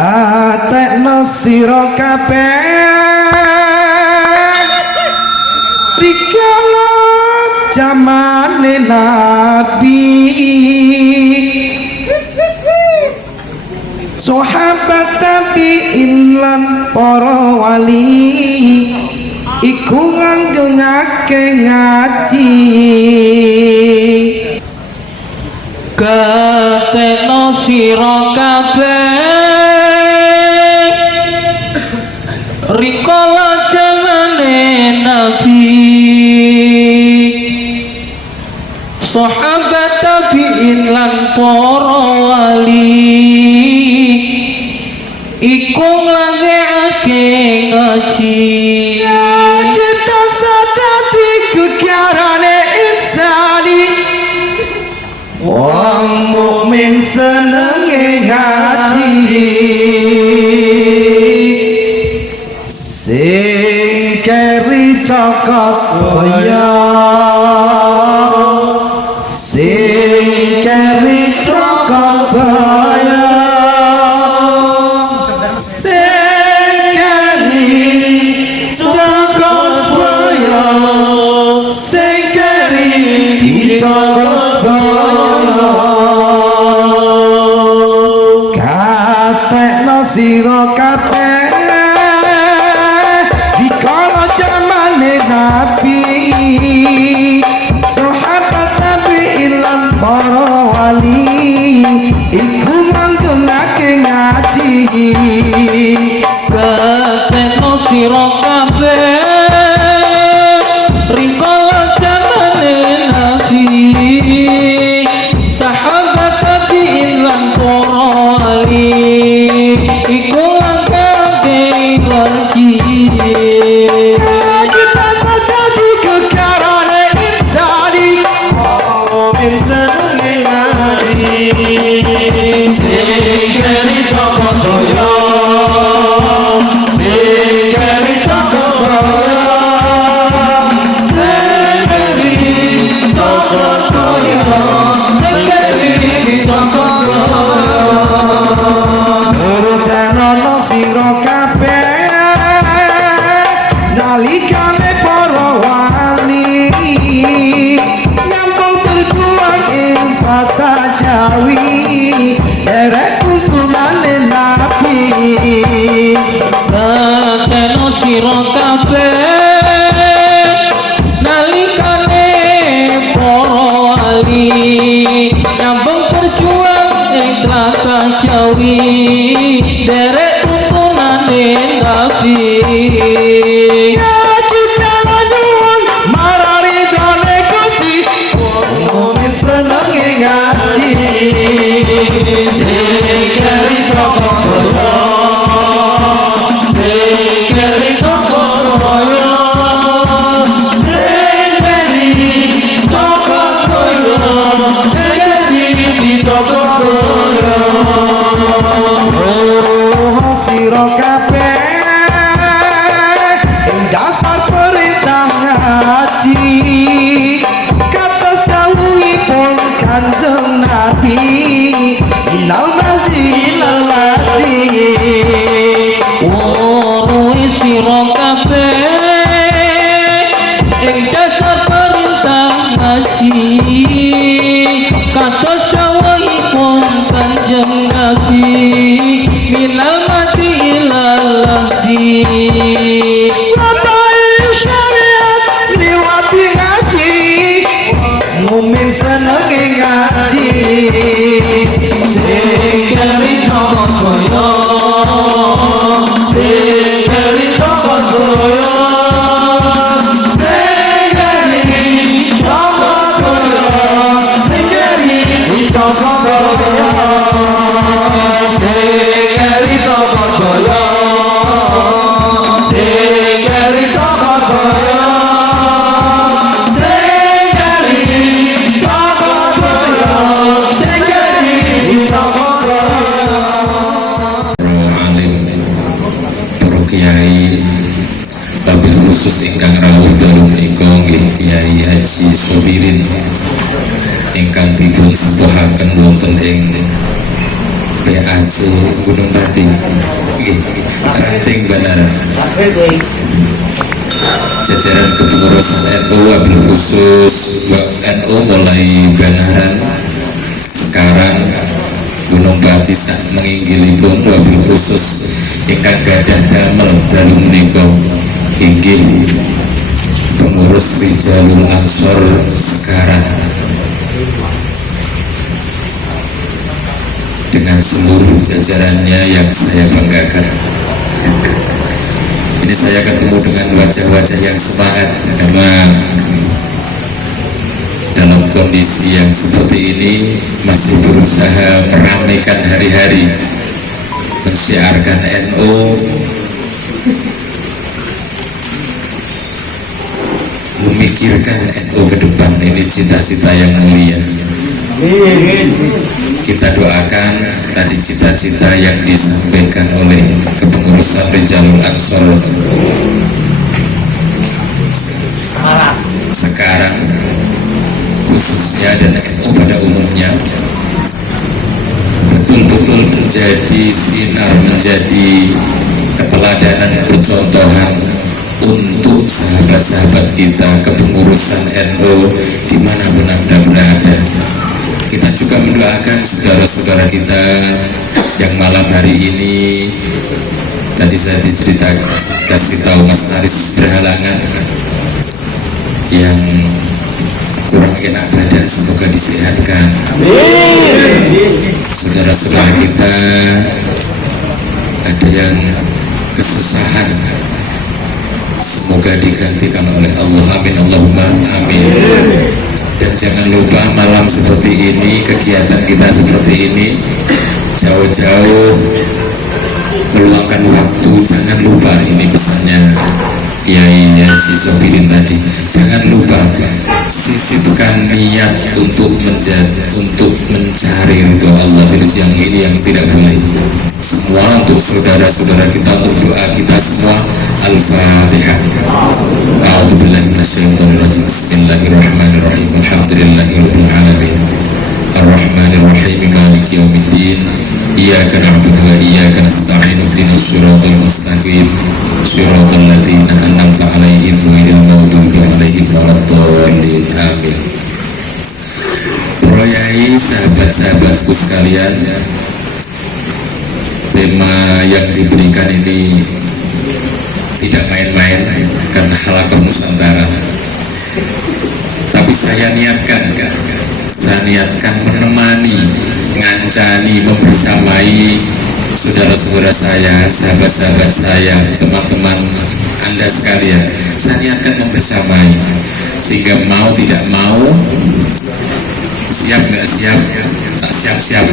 katekno sira kabeh rikala zamane nabi sahabat tabi'in lan para wali iku nganggengake ngaji katekno sira kabeh rikala zamane nabi sahabat tabi'in lan para wali iku nglangekake ngaji cita sadati kegiarane insani wong mukmin senenge ngaji sing keri cokot boyo sing keri cokot boyo sing keri cokot boyo sing keri dicokot boyo katekno sira kabeh dikala zamane nabi sahabat tabi'in lan para wali iku manggonake ngaji katekno sira kabeh rikala zamane nabi sahabat tabi'in lan para wali iku nglangekake ngaji kita sadari kegiarane insani mukmin senenge ngaji sing keri cokot boyo sing keri cokot boyo sing keri cokot boyo sing keri cokot boyo urutenono sira kabeh nalikane para wali nyambung berjuang ing kata Jawi derek tuntunane nabi katekno sira kabeh nalikane para wali nyambung berjuang ing tlatah Jawi derek tuntunane nabi senenge ngaji sing keri cokot boyo sing keri cokot boyo sing keri cokot boyo sing keri dicokot boyo oh sira kabeh ing dasar perintah ngaji Kanjeng Nabi ilal madi ilal madi weruhi sira kabeh ing dasar perintah ngaji kados dawuhipun Kanjeng Nabi ilal madi ilal madi mukmin senenge ngaji sing keri cokot boyo sing keri cokot boyo sing keri cokot boyo sing keri cokot boyo sing keri cokot boyo sing keri cokot boyo ingkang rawuh dalu menika nggih Kyai Haji Sobirin ingkang dipun sepuhaken wonten ing PAC Gunung Pati ranting Banaran. Jajaran kepengurusan NU wabil khusus NU mulai Banaran sekarang Gunung Pati sak menginggilipun wabil khusus ingkang gadah damel dalu menika inggih pengurus Rijalul Ansor sekarang dengan seluruh jajarannya yang saya banggakan. Ini saya ketemu dengan wajah-wajah yang semangat karena dalam kondisi yang seperti ini masih berusaha meramaikan hari-hari, mensiarkan NU, memikirkan NU ke depan. Ini cita-cita yang mulia. Kita doakan tadi cita-cita yang disampaikan oleh kepengurusan Rijalul Ansor sekarang khususnya dan NU pada umumnya betul-betul menjadi sinar, menjadi keteladanan percontohan untuk sahabat-sahabat kita kepengurusan NU dimanapun Anda berada. Kita juga mendoakan saudara-saudara kita yang malam hari ini tadi saya diceritakan kasih tahu Mas Aris berhalangan yang kurang enak badan, semoga disehatkan. Saudara-saudara kita ada yang kesusahan, semoga digantikan oleh Allah, amin Allahumma amin. Dan jangan lupa malam seperti ini, kegiatan kita seperti ini, jauh-jauh meluangkan waktu, jangan lupa, ini pesannya Kiai Haji Sobirin tadi, jangan lupa sisipkan niat untuk mencari ridho Allah. Yang ini yang tidak boleh. Semua untuk saudara-saudara kita, untuk doa kita semua. Al-Fatihah. A'udzubillahi minasyaitonirrajim. Bismillahirrahmanirrahim. Alhamdulillahirabbil alamin. Ar-Rahmanirrahim. Maliki yaumiddin. Iyyaka na'budu wa iyyaka nasta'in. Ihdinas siratal mustaqim. Siratal ladzina an'amta 'alaihim ghairil maghdubi 'alaihim waladdallin. Amin. Para yai, sahabat-sahabatku sekalian, tema yang diberikan ini tidak main-main karena halaqah Nusantara. Tapi saya niatkan menemani, ngancani, membersamai saudara-saudara saya, sahabat-sahabat saya, teman-teman Anda sekalian. Saya niatkan membersamai sehingga mau tidak mau, siap nggak siap, tak siap-siap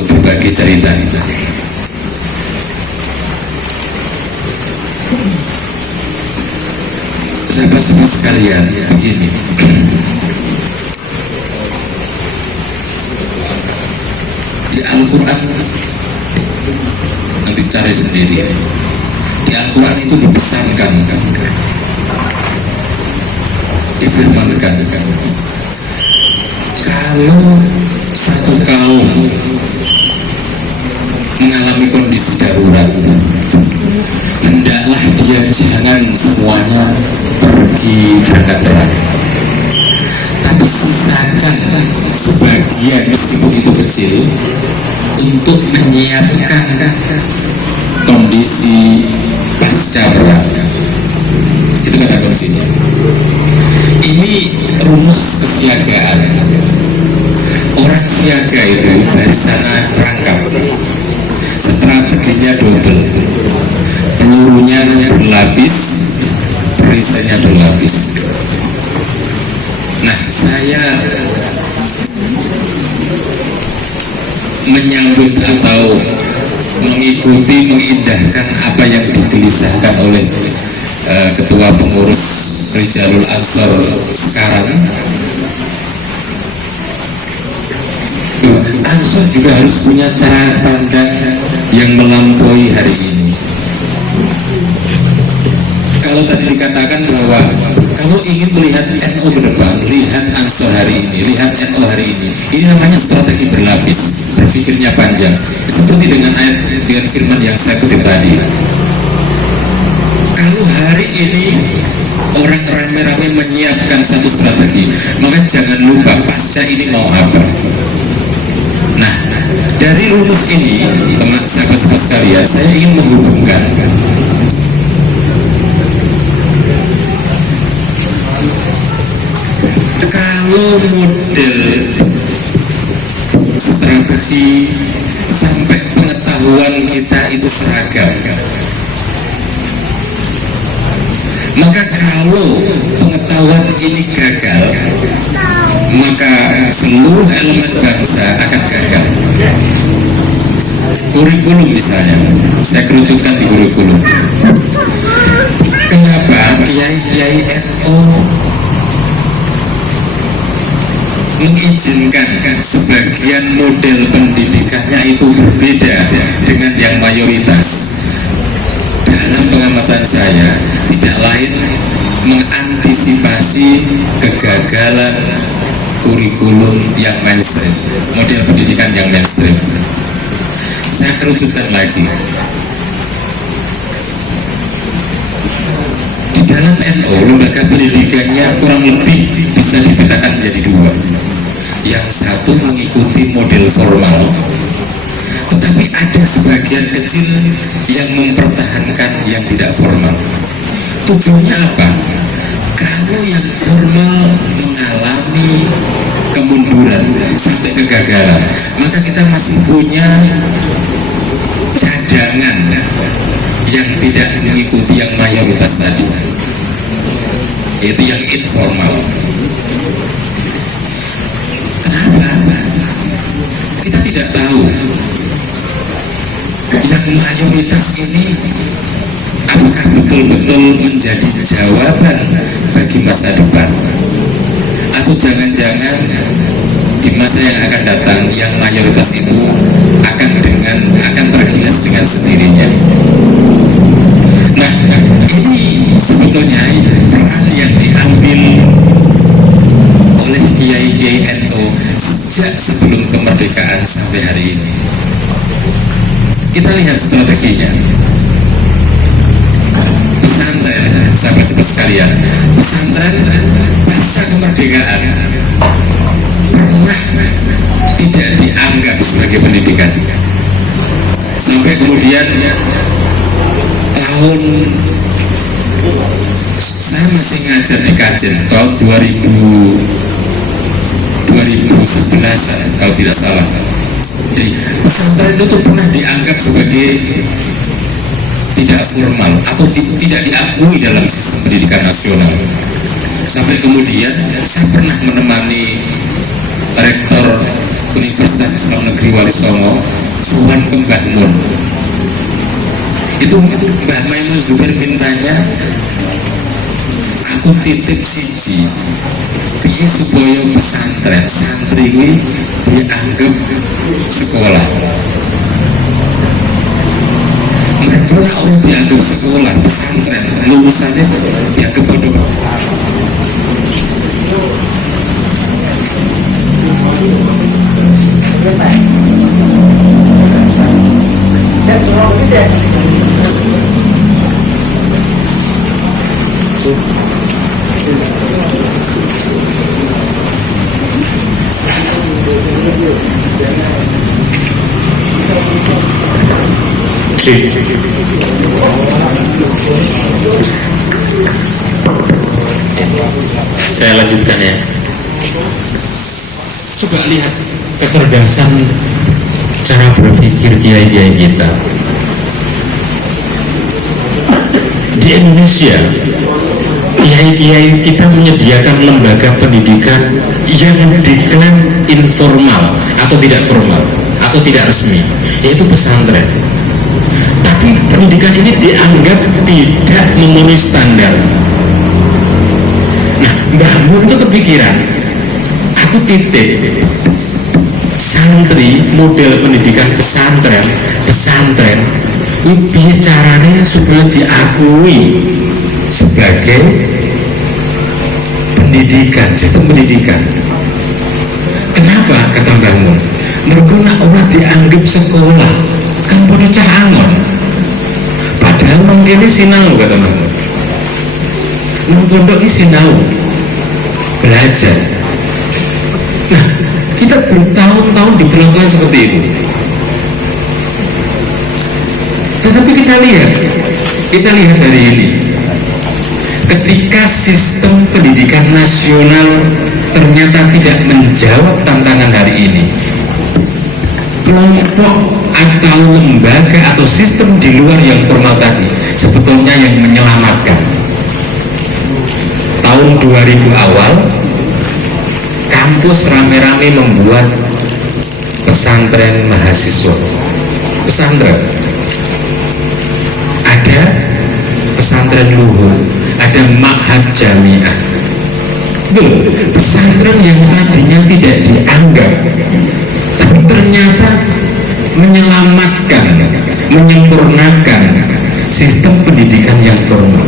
untuk berbagi cerita. Sahabat-sahabat sekalian, begini. Di Al-Quran, nanti cari sendiri. Di Al-Quran itu dipesankan, difirmankan, kalau satu kaum mengalami kondisi darurat, hendaklah dia jangan semuanya pergi berangkat perang, tapi sisakan sebagian meskipun itu kecil untuk menyiapkan kondisi pasca perang. Itu kata kuncinya. Ini rumus kesiagaan. Orang siaga itu barisan rangkap, strateginya double, pelurunya berlapis, perisainya berlapis. Nah, saya menyambut atau mengikuti, mengindahkan apa yang digelisahkan oleh ketua pengurus Rijalul Ansor sekarang. Ansor juga harus punya cara pandang yang melampaui hari ini. Kalau tadi dikatakan bahwa kalau ingin melihat NU ke depan, lihat Ansor hari ini, lihat NU hari ini. Ini namanya strategi berlapis, berpikirnya panjang. Seperti dengan ayat, dengan firman yang saya kutip tadi. Kalau hari ini orang rame-rame menyiapkan satu strategi, maka jangan lupa pasca ini mau apa. Nah, dari rumus ini, teman sahabat-sahabat sekalian, saya ingin menghubungkan kalau model strategi sampai pengetahuan kita itu seragam, maka kalau pengetahuan ini gagal, maka seluruh elemen bangsa akan gagal. Kurikulum misalnya, saya kerucutkan di kurikulum. Kenapa kiai-kiai NU mengizinkan sebagian model pendidikannya itu berbeda dengan yang mayoritas? Dalam pengamatan saya, tidak lain mengantisipasi kegagalan kurikulum yang mainstream, model pendidikan yang mainstream. Saya kerucutkan lagi. Di dalam NU, lembaga pendidikannya kurang lebih bisa dipetakan menjadi dua. Yang satu mengikuti model formal, tetapi ada sebagian kecil yang mempertahankan yang tidak formal. Tujuannya apa? Kalau yang formal mengalami kemunduran sampai kegagalan, maka kita masih punya cadangan yang tidak mengikuti yang mayoritas tadi, yaitu yang informal. Kenapa? Kita tidak tahu yang mayoritas ini apakah betul-betul menjadi jawaban bagi masa depan, atau jangan-jangan di masa yang akan datang yang mayoritas itu akan tergilas dengan sendirinya. Nah, ini sebetulnya peran yang diambil oleh kiai-kiai NU sejak sebelum kemerdekaan sampai hari ini. Kita lihat strateginya. Pesantren, sahabat-sahabat sekalian, pesantren pasca kemerdekaan pernah tidak dianggap sebagai pendidikan, sampai kemudian tahun, saya masih ngajar di Kajen tahun 2011 kalau tidak salah. Jadi pesantren itu tuh pernah dianggap sebagai tidak formal atau tidak diakui dalam sistem pendidikan nasional. Sampai kemudian saya pernah menemani rektor Universitas Islam Negeri Wali Songo sowan ke Mbah Mun. Itu Mbah Maimun Zubair mintanya aku titip siji piye supaya pesantren santri ini dianggap sekolah. Mereka orang dianggap sekolah, pesantren lulusannya dianggap bodoh. Saya lanjutkan ya. Coba lihat kecerdasan cara berpikir kiai-kiai kita di Indonesia. Kiai-kiai kita menyediakan lembaga pendidikan yang diklaim informal atau tidak formal atau tidak resmi, yaitu pesantren. Tapi pendidikan ini dianggap tidak memenuhi standar. Nah, Mbah Mun itu kepikiran, aku titip santri model pendidikan pesantren ini piye caranya supaya diakui sebagai pendidikan, sistem pendidikan. Kenapa kata Mbah Mun? Mereka nak ora dianggap sekolah, kan bodoh cah angon. ini sinau kata teman. Nang pondok ini sinau, belajar. Nah, kita bertahun-tahun diperlakukan seperti itu. Tetapi kita lihat dari ini. Ketika sistem pendidikan nasional ternyata tidak menjawab tantangan hari ini, kelompok atau lembaga atau sistem di luar yang formal tadi sebetulnya yang menyelamatkan. Tahun 2000 awal, kampus rame-rame membuat pesantren mahasiswa. Pesantren ada, pesantren luhur, ada ma'had jamiah. Itu pesantren yang tadinya tidak dianggap, tapi ternyata menyelamatkan, menyempurnakan sistem pendidikan yang formal.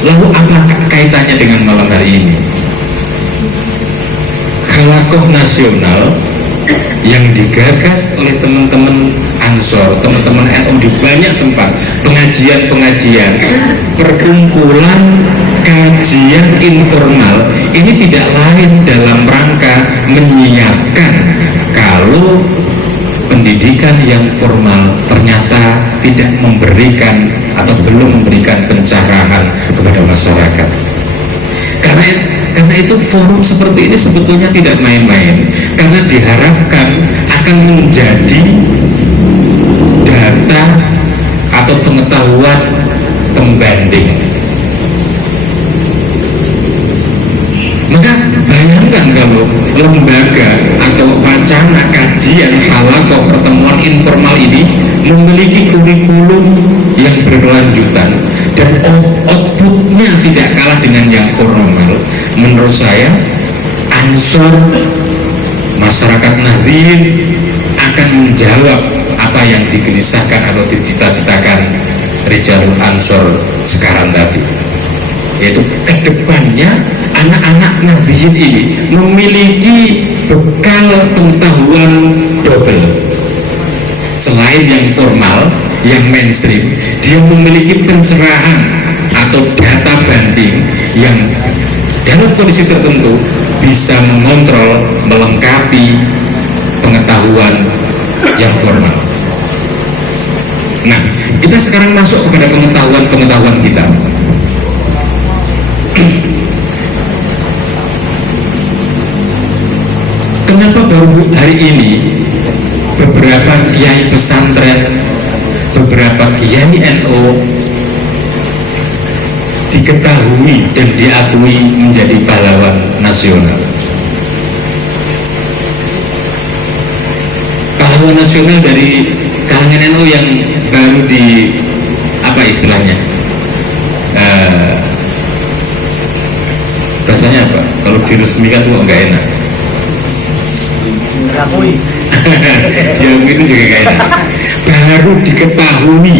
Lalu apa kaitannya dengan malam hari ini? Khalakoh nasional yang digagas oleh teman-teman Ansor, teman-teman NU di banyak tempat, pengajian-pengajian, perkumpulan kajian informal, ini tidak lain dalam rangka menyiapkan kalau pendidikan yang formal ternyata tidak memberikan atau belum memberikan pencerahan kepada masyarakat. Karena itu forum seperti ini sebetulnya tidak main-main, karena diharapkan akan menjadi data atau pengetahuan pembanding. Maka bayangkan kalau lembaga atau wacana kajian halakoh pertemuan informal ini memiliki kurikulum yang berkelanjutan dan outputnya tidak kalah dengan yang formal, menurut saya Ansor, masyarakat Nahdien akan menjawab apa yang digelisahkan atau dicita-citakan Rijalul Ansor sekarang tadi, yaitu kedepannya anak-anak Nahdien ini memiliki bekal pengetahuan double. Selain yang formal, yang mainstream, dia memiliki pencerahan atau data banding yang dalam kondisi tertentu bisa mengontrol, melengkapi pengetahuan yang formal. Nah, kita sekarang masuk kepada pengetahuan kita. Kenapa baru hari ini beberapa kiai pesantren, beberapa kiai NU diketahui dan diakui menjadi pahlawan nasional? Pahlawan nasional dari kalangan NU yang baru di apa istilahnya? Bahasanya apa? Kalau diresmikan tuh enggak enak. Diakui. Diakui itu juga enggak enak. Baru diketahui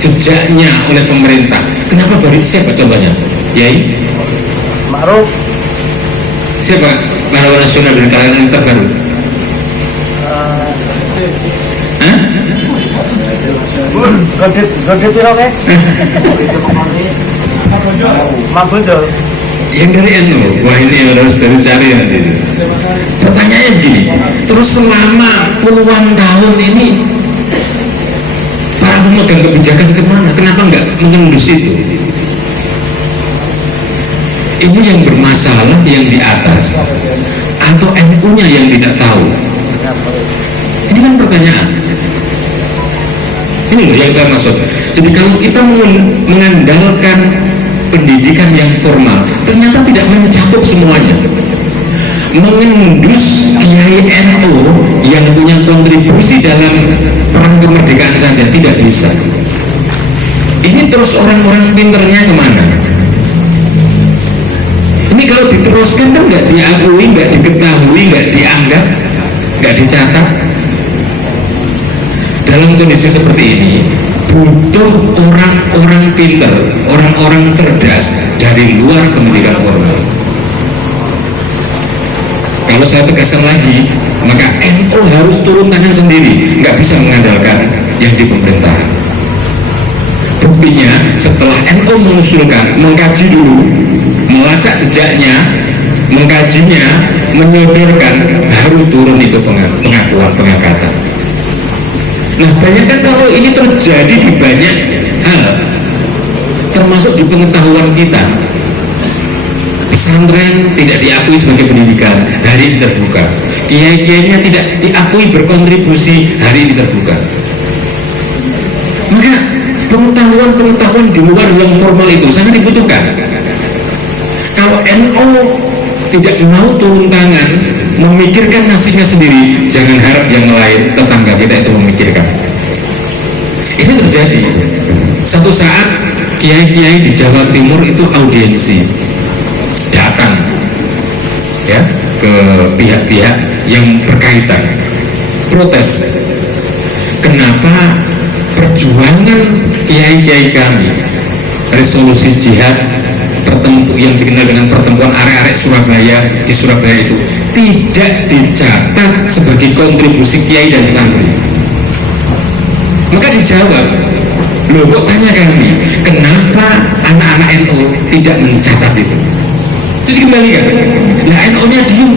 jejaknya oleh pemerintah. Kenapa baru siapa contohnya? Yai? Ma'ruf. Siapa pahlawan nasional dari kalangan yang terbaru? Hah? Gede piro guys? Mabojo. Yang dari NU. Wah, ini yang harus dicari nanti. Pertanyaannya begini, terus selama puluhan tahun ini para pemegang kebijakan kemana? Kenapa nggak mengendus itu? Ini yang bermasalah yang di atas atau NU-nya yang tidak tahu? Ini kan pertanyaan. Ini loh yang saya maksud. Jadi kalau kita mengandalkan pendidikan yang formal, ternyata tidak mencakup semuanya. Mengendus kiai NU yang punya kontribusi dalam perang kemerdekaan saja tidak bisa. Ini terus orang-orang pinternya kemana? Ini kalau diteruskan kan nggak diakui, nggak diketahui, nggak dianggap, nggak dicatat. Dalam kondisi seperti ini butuh orang-orang pinter, orang-orang cerdas dari luar pendidikan formal. Kalau saya tegaskan lagi, maka NU harus turun tangan sendiri, nggak bisa mengandalkan yang di pemerintahan. Buktinya setelah NU mengusulkan, mengkaji dulu, melacak jejaknya, mengkajinya, menyodorkan, baru turun itu pengakuan, pengangkatan. Nah, banyak kan kalau ini terjadi di banyak hal, termasuk di pengetahuan kita. Pesantren tidak diakui sebagai pendidikan, hari ini terbuka. Kiai-kiainya tidak diakui berkontribusi, hari ini terbuka. Maka pengetahuan-pengetahuan di luar yang formal itu sangat dibutuhkan. Kalau NU tidak mau turun tangan memikirkan nasibnya sendiri, jangan harap yang lain, tetangga kita itu memikirkan. Ini terjadi. Satu saat kiai-kiai di Jawa Timur itu audiensi, datang ya ke pihak-pihak yang berkaitan, protes. Kenapa perjuangan kiai-kiai kami, resolusi jihad yang dikenal dengan pertemuan arek-arek Surabaya di Surabaya itu tidak dicatat sebagai kontribusi kiai dan santri? Maka dijawab, loh kok tanya kami, kenapa anak-anak NU tidak mencatat itu? Itu dikembalikan. Nah, NU-nya diem.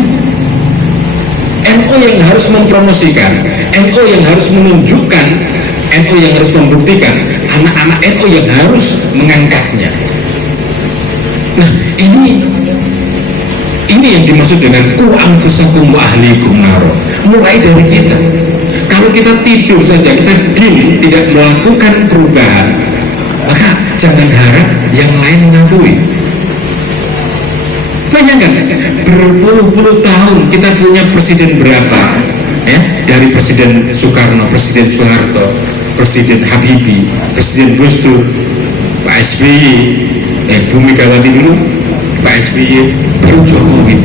NU yang harus mempromosikan, NU yang harus menunjukkan, NU yang harus membuktikan, anak-anak NU yang harus mengangkatnya. Nah, ini yang dimaksud dengan qu anfusakum wa ahlikum naro. Mulai dari kita. Kalau kita tidur saja, kita diam, tidak melakukan perubahan, maka jangan harap yang lain mengakui. Bayangkan, berpuluh-puluh tahun kita punya presiden berapa, ya, dari Presiden Soekarno, Presiden Soeharto, Presiden Habibie, Presiden Gus Dur, Pak SBY, Bu Megawati dulu, Pak SBY, baru Jokowi,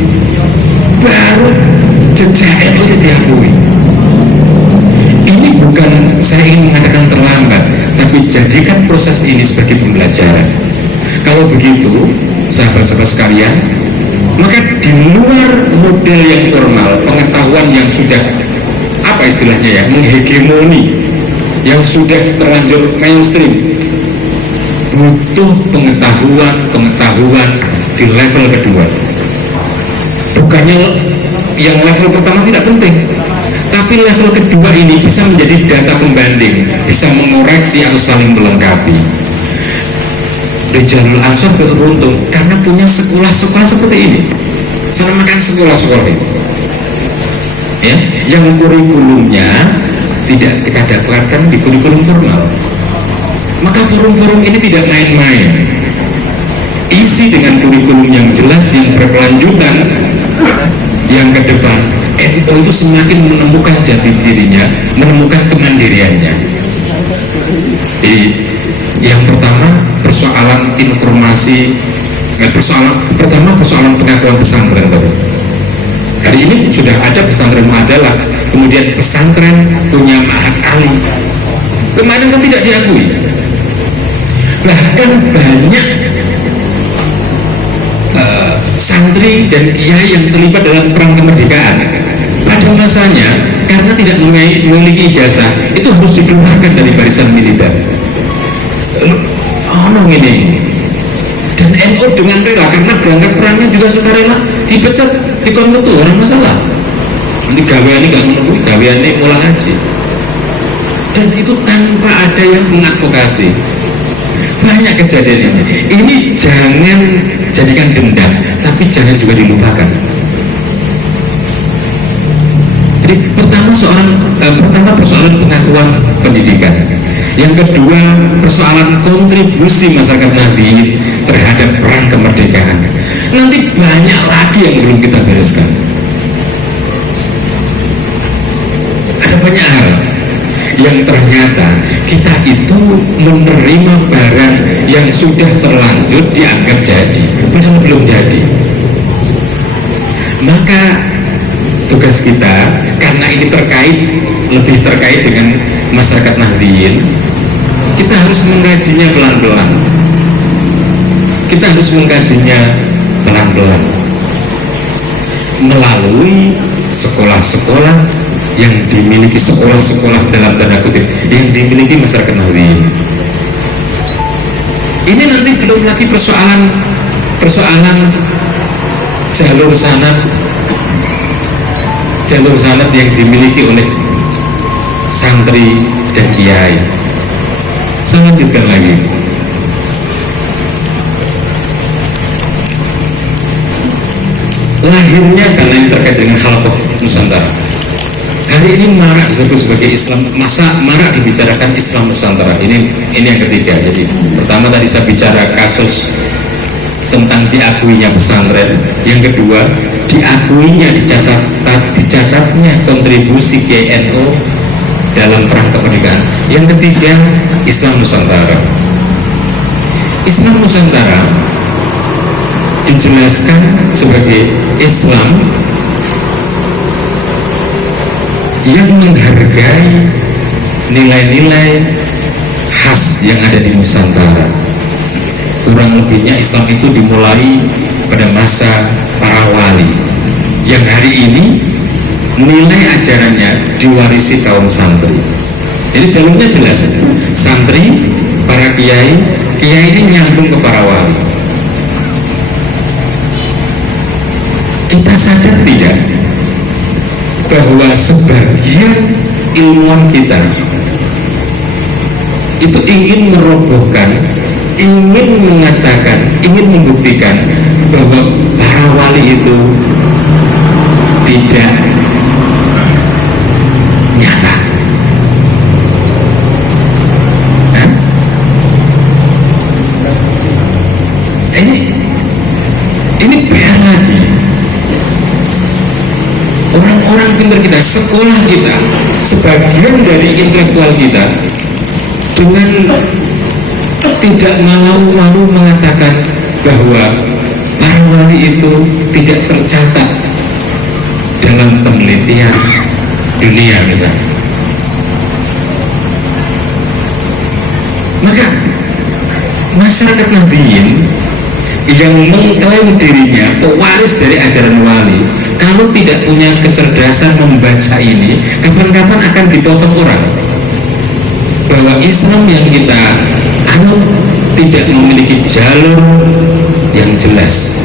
baru jejak NU itu diakui. Ini bukan saya ingin mengatakan terlambat, tapi jadikan proses ini sebagai pembelajaran. Kalau begitu, sahabat-sahabat sekalian, maka di luar model yang formal, pengetahuan yang sudah apa istilahnya ya, menghegemoni, yang sudah terlanjur mainstream, butuh pengetahuan di level kedua. Bukannya yang level pertama tidak penting, tapi level kedua ini bisa menjadi data pembanding, bisa mengoreksi atau saling melengkapi. Jalul Ansor beruntung karena punya sekolah-sekolah seperti ini. Saya makan sekolah-sekolah ini, ya, yang kurikulumnya tidak kita dapatkan di kurikulum formal. Maka forum-forum ini tidak main-main. Isi dengan kurikulum yang jelas, yang berkelanjutan, yang ke depan, NU itu semakin menemukan jati dirinya, menemukan kemandiriannya. Yang pertama persoalan informasi, persoalan pengakuan pesantren tadi. Hari ini sudah ada pesantren Mu'adalah, kemudian pesantren punya Ma'had Ali. Kemarin kan tidak diakui. Bahkan banyak santri dan kiai yang terlibat dalam perang kemerdekaan pada masanya, karena tidak memiliki ijazah, itu harus dikeluarkan dari barisan militer. Ini dan NU dengan rela, karena berangkat perangnya juga sukarela, dipecat, dikonvertu, orang masalah. Nanti gawean ini gak menunggu, gawean ini mulang ngaji, dan itu tanpa ada yang mengadvokasi. Banyak kejadian ini. Ini jangan jadikan dendam, tapi jangan juga dilupakan. Jadi pertama persoalan pengakuan pendidikan. Yang kedua, persoalan kontribusi masyarakat Nahdliyin terhadap perang kemerdekaan. Nanti banyak lagi yang belum kita bereskan. Ada banyak hal yang ternyata kita itu menerima barang yang sudah terlanjur dianggap jadi, padahal belum jadi. Maka tugas kita, karena ini lebih terkait dengan masyarakat Nahdliyin, kita harus mengkajinya pelan-pelan. Kita harus mengkajinya pelan-pelan melalui sekolah-sekolah yang dimiliki sekolah-sekolah dalam tanda kutip yang dimiliki masyarakat Nahdliyin. Ini nanti belum lagi persoalan jalur sanad yang dimiliki oleh santri dan kiai. Saya lanjutkan lagi. Lahirnya, karena ini terkait dengan Halaqah Nusantara. Hari ini marak disebut sebagai Islam, marak dibicarakan Islam Nusantara. Ini yang ketiga. Jadi pertama tadi saya bicara kasus tentang diakuinya pesantren. Yang kedua, diakuinya dicatatnya kontribusi KNU dalam perang kemerdekaan. Yang ketiga, Islam Nusantara. Islam Nusantara dijelaskan sebagai Islam yang menghargai nilai-nilai khas yang ada di Nusantara. Kurang lebihnya Islam itu dimulai pada masa para wali, yang hari ini nilai ajarannya diwarisi kaum santri. Jadi jalurnya jelas, santri, para kiai ini nyambung ke para wali. Kita sadar tidak bahwa sebagian ilmuwan kita itu ingin merobohkan, ingin mengatakan, ingin membuktikan bahwa para wali itu tidak nyata. Ini PR lagi. Orang-orang pintar kita, sekolah kita, sebagian dari intelektual kita dengan tidak malu-malu mengatakan bahwa para wali itu tidak tercatat dalam penelitian dunia misalnya. Maka masyarakat Nahdliyin yang mengklaim dirinya pewaris dari ajaran wali, kalau tidak punya kecerdasan membaca ini, kapan-kapan akan dipotong orang bahwa Islam yang kita anut tidak memiliki jalur yang jelas.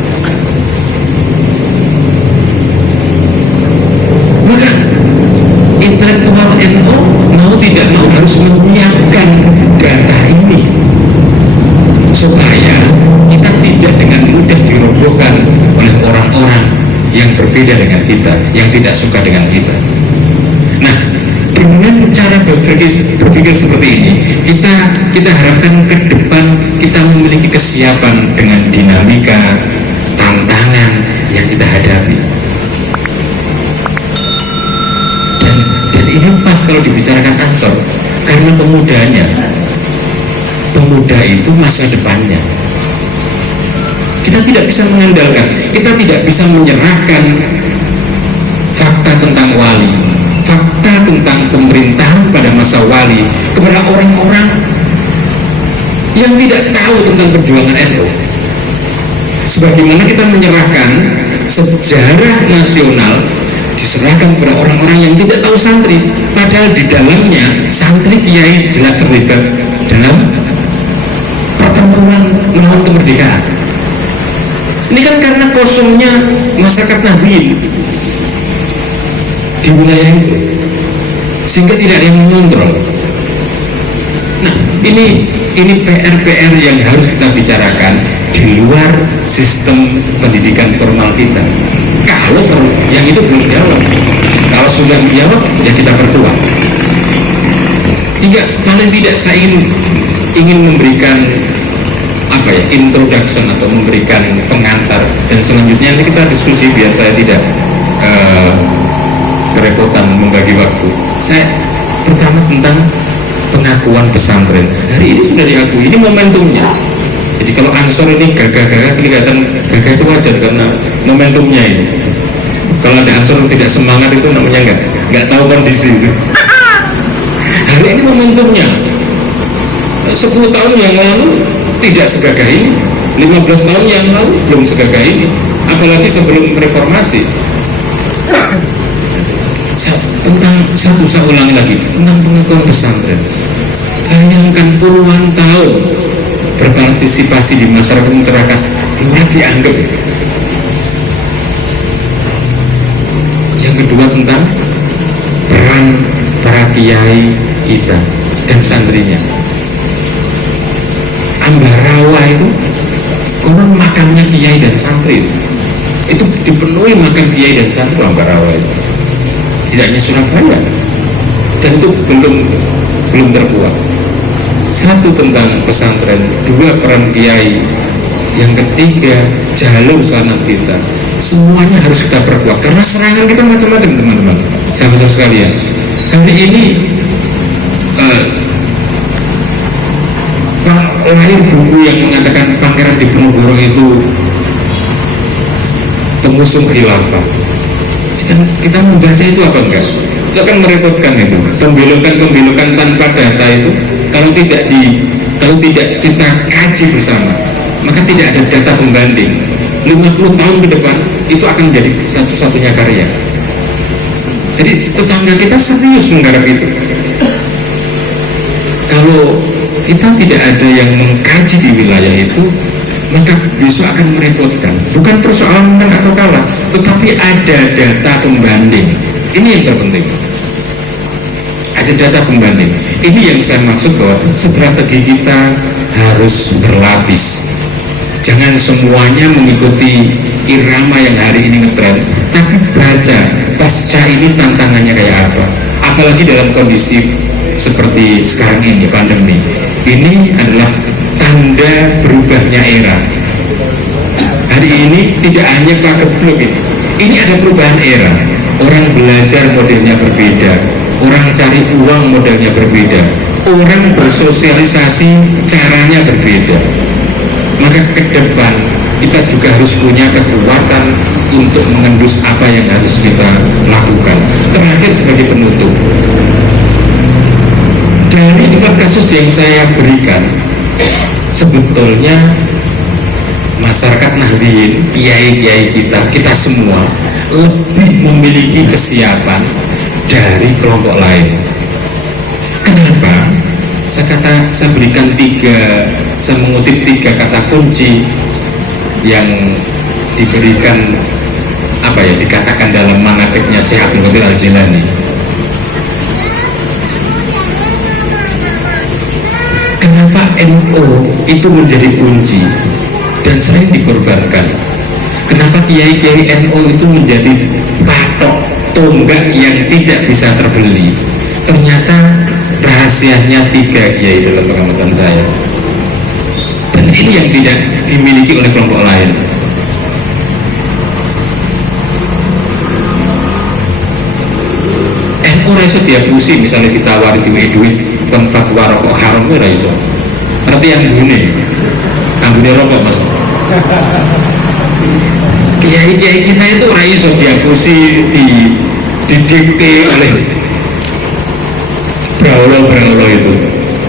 Maka intelektual NU mau tidak mau harus menyiapkan data ini supaya kita tidak dengan mudah dirobohkan oleh orang-orang yang berbeda dengan kita, yang tidak suka dengan kita. Nah, dengan cara berpikir seperti ini, kita harapkan ke depan kita memiliki kesiapan dengan dinamika, tantangan yang kita hadapi. Dan ini pas kalau dibicarakan Ansor, karena pemuda itu masa depannya. Kita tidak bisa mengandalkan, kita tidak bisa menyerahkan fakta tentang wali, fakta tentang pemerintahan pada masa wali kepada orang-orang yang tidak tahu tentang perjuangan NU. Sebagaimana kita menyerahkan sejarah nasional diserahkan kepada orang-orang yang tidak tahu santri, padahal di dalamnya santri kiai jelas terlibat dalam pertempuran melawan kemerdekaan. Ini kan karena kosongnya masyarakat Nahdliyin di wilayah itu, sehingga tidak ada yang mengontrol. Nah, ini PR yang harus kita bicarakan di luar sistem pendidikan formal kita. Kalau yang itu belum dijawab, kalau sudah dijawab ya kita perkuat. Hingga paling tidak saya ingin memberikan introduction atau memberikan pengantar, dan selanjutnya nanti kita diskusi biar saya tidak kerepotan membagi waktu. Saya pertama tentang pengakuan pesantren. Hari ini sudah diakui, ini momentumnya. Jadi kalau Ansor ini gagah-gagah, kelihatan gagah itu wajar karena momentumnya ini. Kalau ada Ansor tidak semangat itu namanya nggak tahu kondisi itu. Hari ini momentumnya. 10 tahun yang lalu tidak segagah ini, 15 tahun yang lalu belum segagah ini, apalagi sebelum reformasi. Saya tentang satu, saya ulangi lagi, tentang pengakuan pesantren. Bayangkan puluhan tahun berpartisipasi di masyarakat masyarakat, ini dianggap. Yang kedua tentang peran para kiai kita dan santrinya. Ambarawa itu konon makamnya kiai dan santri itu dipenuhi makam kiai dan santri Ambarawa itu. Tidak hanya Surabaya, dan itu belum terkuat. Satu tentang pesantren, dua peran kiai, yang ketiga jalur sanad kita. Semuanya harus kita perkuat karena serangan kita macam-macam, teman-teman, sahabat-sahabat sekalian. Hari ini lahir buku yang mengatakan Pangeran Diponegoro itu pengusung khilafah. Kita membaca itu apa enggak? Itu akan merepotkan itu. Pembelokan tanpa data itu kalau tidak kita kaji bersama, maka tidak ada data pembanding. 50 tahun ke depan itu akan menjadi satu-satunya karya. Jadi tetangga kita serius menggarap itu. Kalau kita tidak ada yang mengkaji di wilayah itu, maka besok akan merepotkan. Bukan persoalan menang atau kalah, tetapi ada data pembanding. Ini yang terpenting. Ada data pembanding. Ini yang saya maksud bahwa strategi kita harus berlapis. Jangan semuanya mengikuti irama yang hari ini ngetren, tapi baca pasca ini tantangannya kayak apa. Apalagi dalam kondisi seperti sekarang ini, pandemi. Ini adalah tanda berubahnya era. Hari ini tidak hanya pagebluk ini ada perubahan era. Orang belajar modelnya berbeda, orang cari uang modelnya berbeda, orang bersosialisasi caranya berbeda. Maka ke depan kita juga harus punya kekuatan untuk mengendus apa yang harus kita lakukan. Terakhir sebagai penutup, dari 4 kasus yang saya berikan, sebetulnya masyarakat Nahdliyin, kiai-kiai kita semua lebih memiliki kesiapan dari kelompok lain. Kenapa? Saya berikan saya mengutip 3 kata kunci yang diberikan dikatakan dalam manaqibnya Syekh Abdul Qadir Al-Jilani. Kenapa NU itu menjadi kunci dan sering dikorbankan? Kenapa kiai-kiai NU itu menjadi patok tonggak yang tidak bisa terbeli? Ternyata rahasianya 3 kiai dalam pengamatan saya, dan ini yang tidak dimiliki oleh kelompok lain. NU raiso diapusi, misalnya ditawari duit kon fatwa rokok haram itu raiso. Berarti yang anggune rokok mas. Kiai-kiai kita itu raiso diapusi, didikte oleh Braulo itu,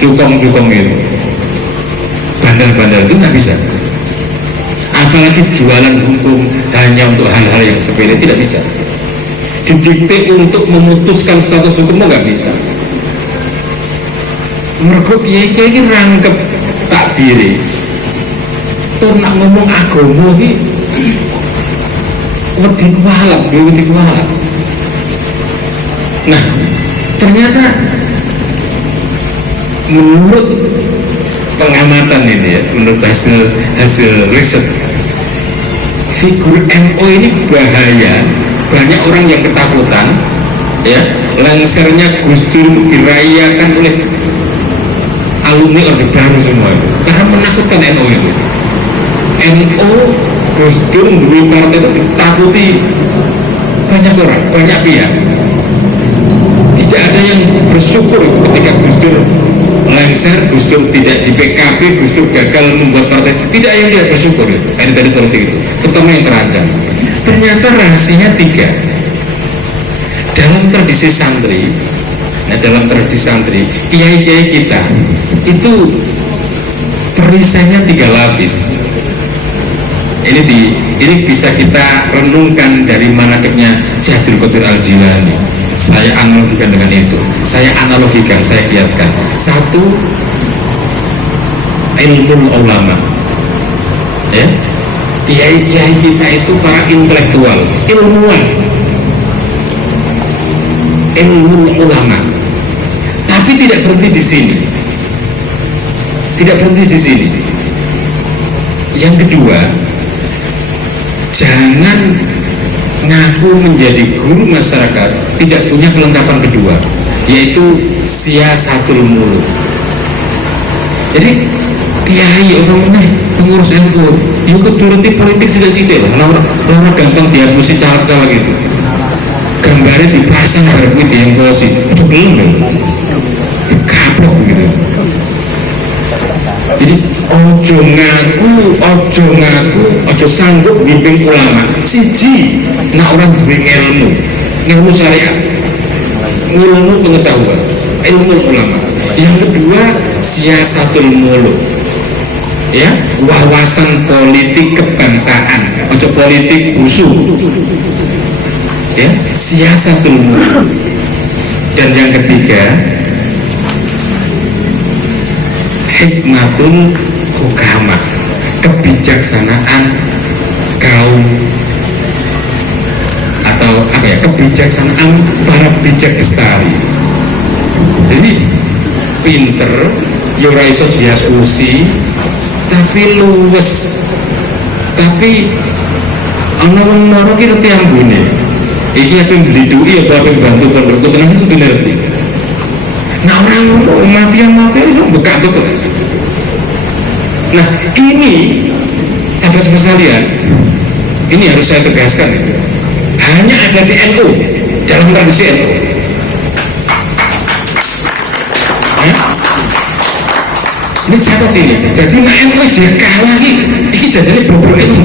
cukong itu, bandel-bandel itu nggak bisa. Apalagi jualan hukum hanya untuk hal-hal yang sepele, tidak bisa. Didikte untuk memutuskan status hukum nggak bisa. Mergo kiai-kiai ini rangkep tak diri. Tuh nak ngomong agama ini, wedi kualat. Nah, ternyata menurut pengamatan ini ya, menurut hasil riset, figur NU ini bahaya. Banyak orang yang ketakutan, ya, lengsernya Gus Dur dirayakan oleh alumni Orde Baru semua itu, karena menakutkan NU itu. NU Gus Dur dua partai itu ditakuti banyak orang, banyak pihak. Tidak ada yang bersyukur ketika Gus Dur lengser, Gus Dur tidak di PKB, Gus Dur gagal membuat partai. Tidak ada yang tidak bersyukur dari politik itu, terutama yang terancam. Ternyata rahasianya 3. Dalam tradisi santri, kiai-kiai kita itu perisainya 3 lapis. Ini bisa kita renungkan dari manaqibnya Syekh Abdul Qadir Al-Jilani. saya analogikan dengan itu, saya analogikan, saya kiaskan. Satu, ilmu ulama, ya, kiai-kiai kita itu para intelektual, ilmuwan, ilmu ulama. Tapi tidak berhenti di sini, tidak berhenti di sini. Yang kedua, jangan ngaku menjadi guru masyarakat tidak punya kelengkapan kedua, yaitu siasatul muluk. Jadi kiai orang pengurus NU yuk keturuti politik sida-sida lah, orang gampang diapusi caleg-caleg itu, gambarnya dipasang bareng di diemposi itu belum dikaplok gitu. Jadi ojo ngaku ojo sanggup bimbing ulama. Siji, nak orang bimbing ilmu syariat, ilmu pengetahuan, ilmu ulama. Yang kedua, siasatul muluk, ya, wawasan politik kebangsaan, ojo politik busuk, ya, siasatul muluk. Dan yang ketiga, hikmatul hukama, kebijaksanaan kaum, atau apa ya, kebijaksanaan para bijak bestari. Jadi pinter, ora iso diakusi, tapi luwes, tapi ana wong loro ki ngerti ambune. Iki apa yang beli duit, apa yang bantu pondok tenang itu ngerti. Nah orang mafia itu bekak-bekak. Nah ini sahabat sekalian, ini harus saya tegaskan, hanya ada di NU, dalam tradisi NU. Ini catat ini, jadi nak NU jeka lagi, ini jadinya bobrok itu.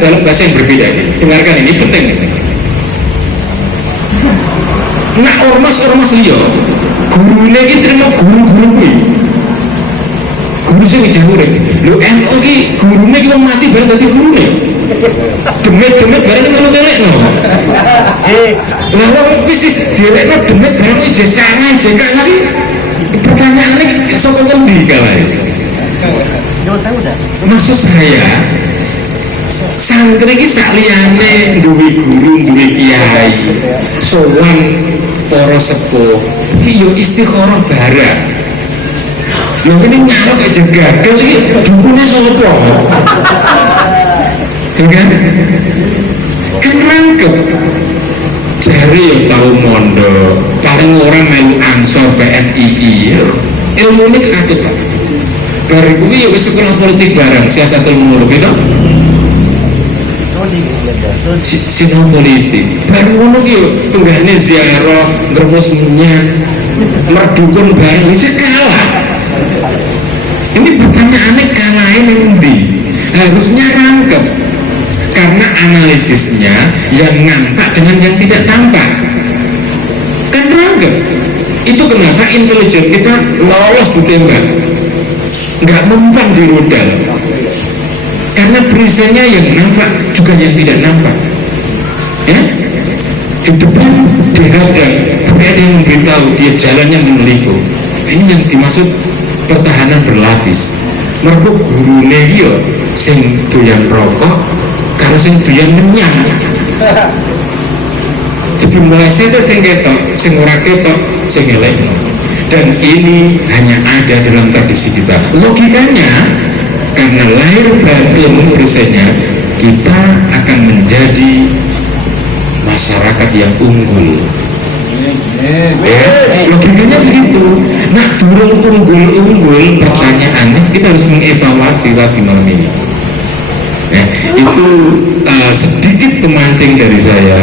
Dalam bahasa yang berbeda ini, dengarkan ini penting. Nak ormas liya, gurune iki terima guru-guru kuwi. Guru sing dijamure. Lho NU iki gurune iki wong mati bareng dadi gurune. Demit-demit bareng ngono kelekno. Lah wong wis dilekno demit bareng iki sarah JK lagi. Pertanyaannya sapa ngendi kae? Maksud saya, santri iki sakliyane duwe guru, duwe kiai, sowan para sepuh, iki yo istikharah bareng. Lho ini nyalok aja gagal iki dukune sapa? Kan? Kan rangkep. Jari yang tahu mondok, paling orang melu ansor PNII, ilmu ini katut Pak. Baru kuwi ya wis sekolah politik bareng, siasatul muluk gitu. Sinau politik baru ngono ki yo tunggane ziarah ngrebus minyak merdukun bareng itu kalah. Ini pertanyaannya kalahin yang endi? Harusnya rangkep, karena analisisnya yang nampak dengan yang tidak tampak kan rangkep. Itu kenapa intelijen kita lolos ditembak, nggak mempan di rudal, karena berisanya yang nampak juga yang tidak nampak, ya. Di depan dihadang, tapi ada yang memberitahu dia jalannya meneliko. Ini yang dimaksud pertahanan berlapis. Mergo gurune iki yo sing doyan rokok karo sing doyan menyang. Jadi mulai situ sing ketok, sing ora ketok, sing elek. Dan ini hanya ada dalam tradisi kita. Logikanya, karena lahir batin bersenya, kita akan menjadi masyarakat yang unggul. Ya, logikanya begitu. Nah, durung unggul, pertanyaannya kita harus mengevaluasi lagi malam ini. Ya, itu sedikit pemancing dari saya.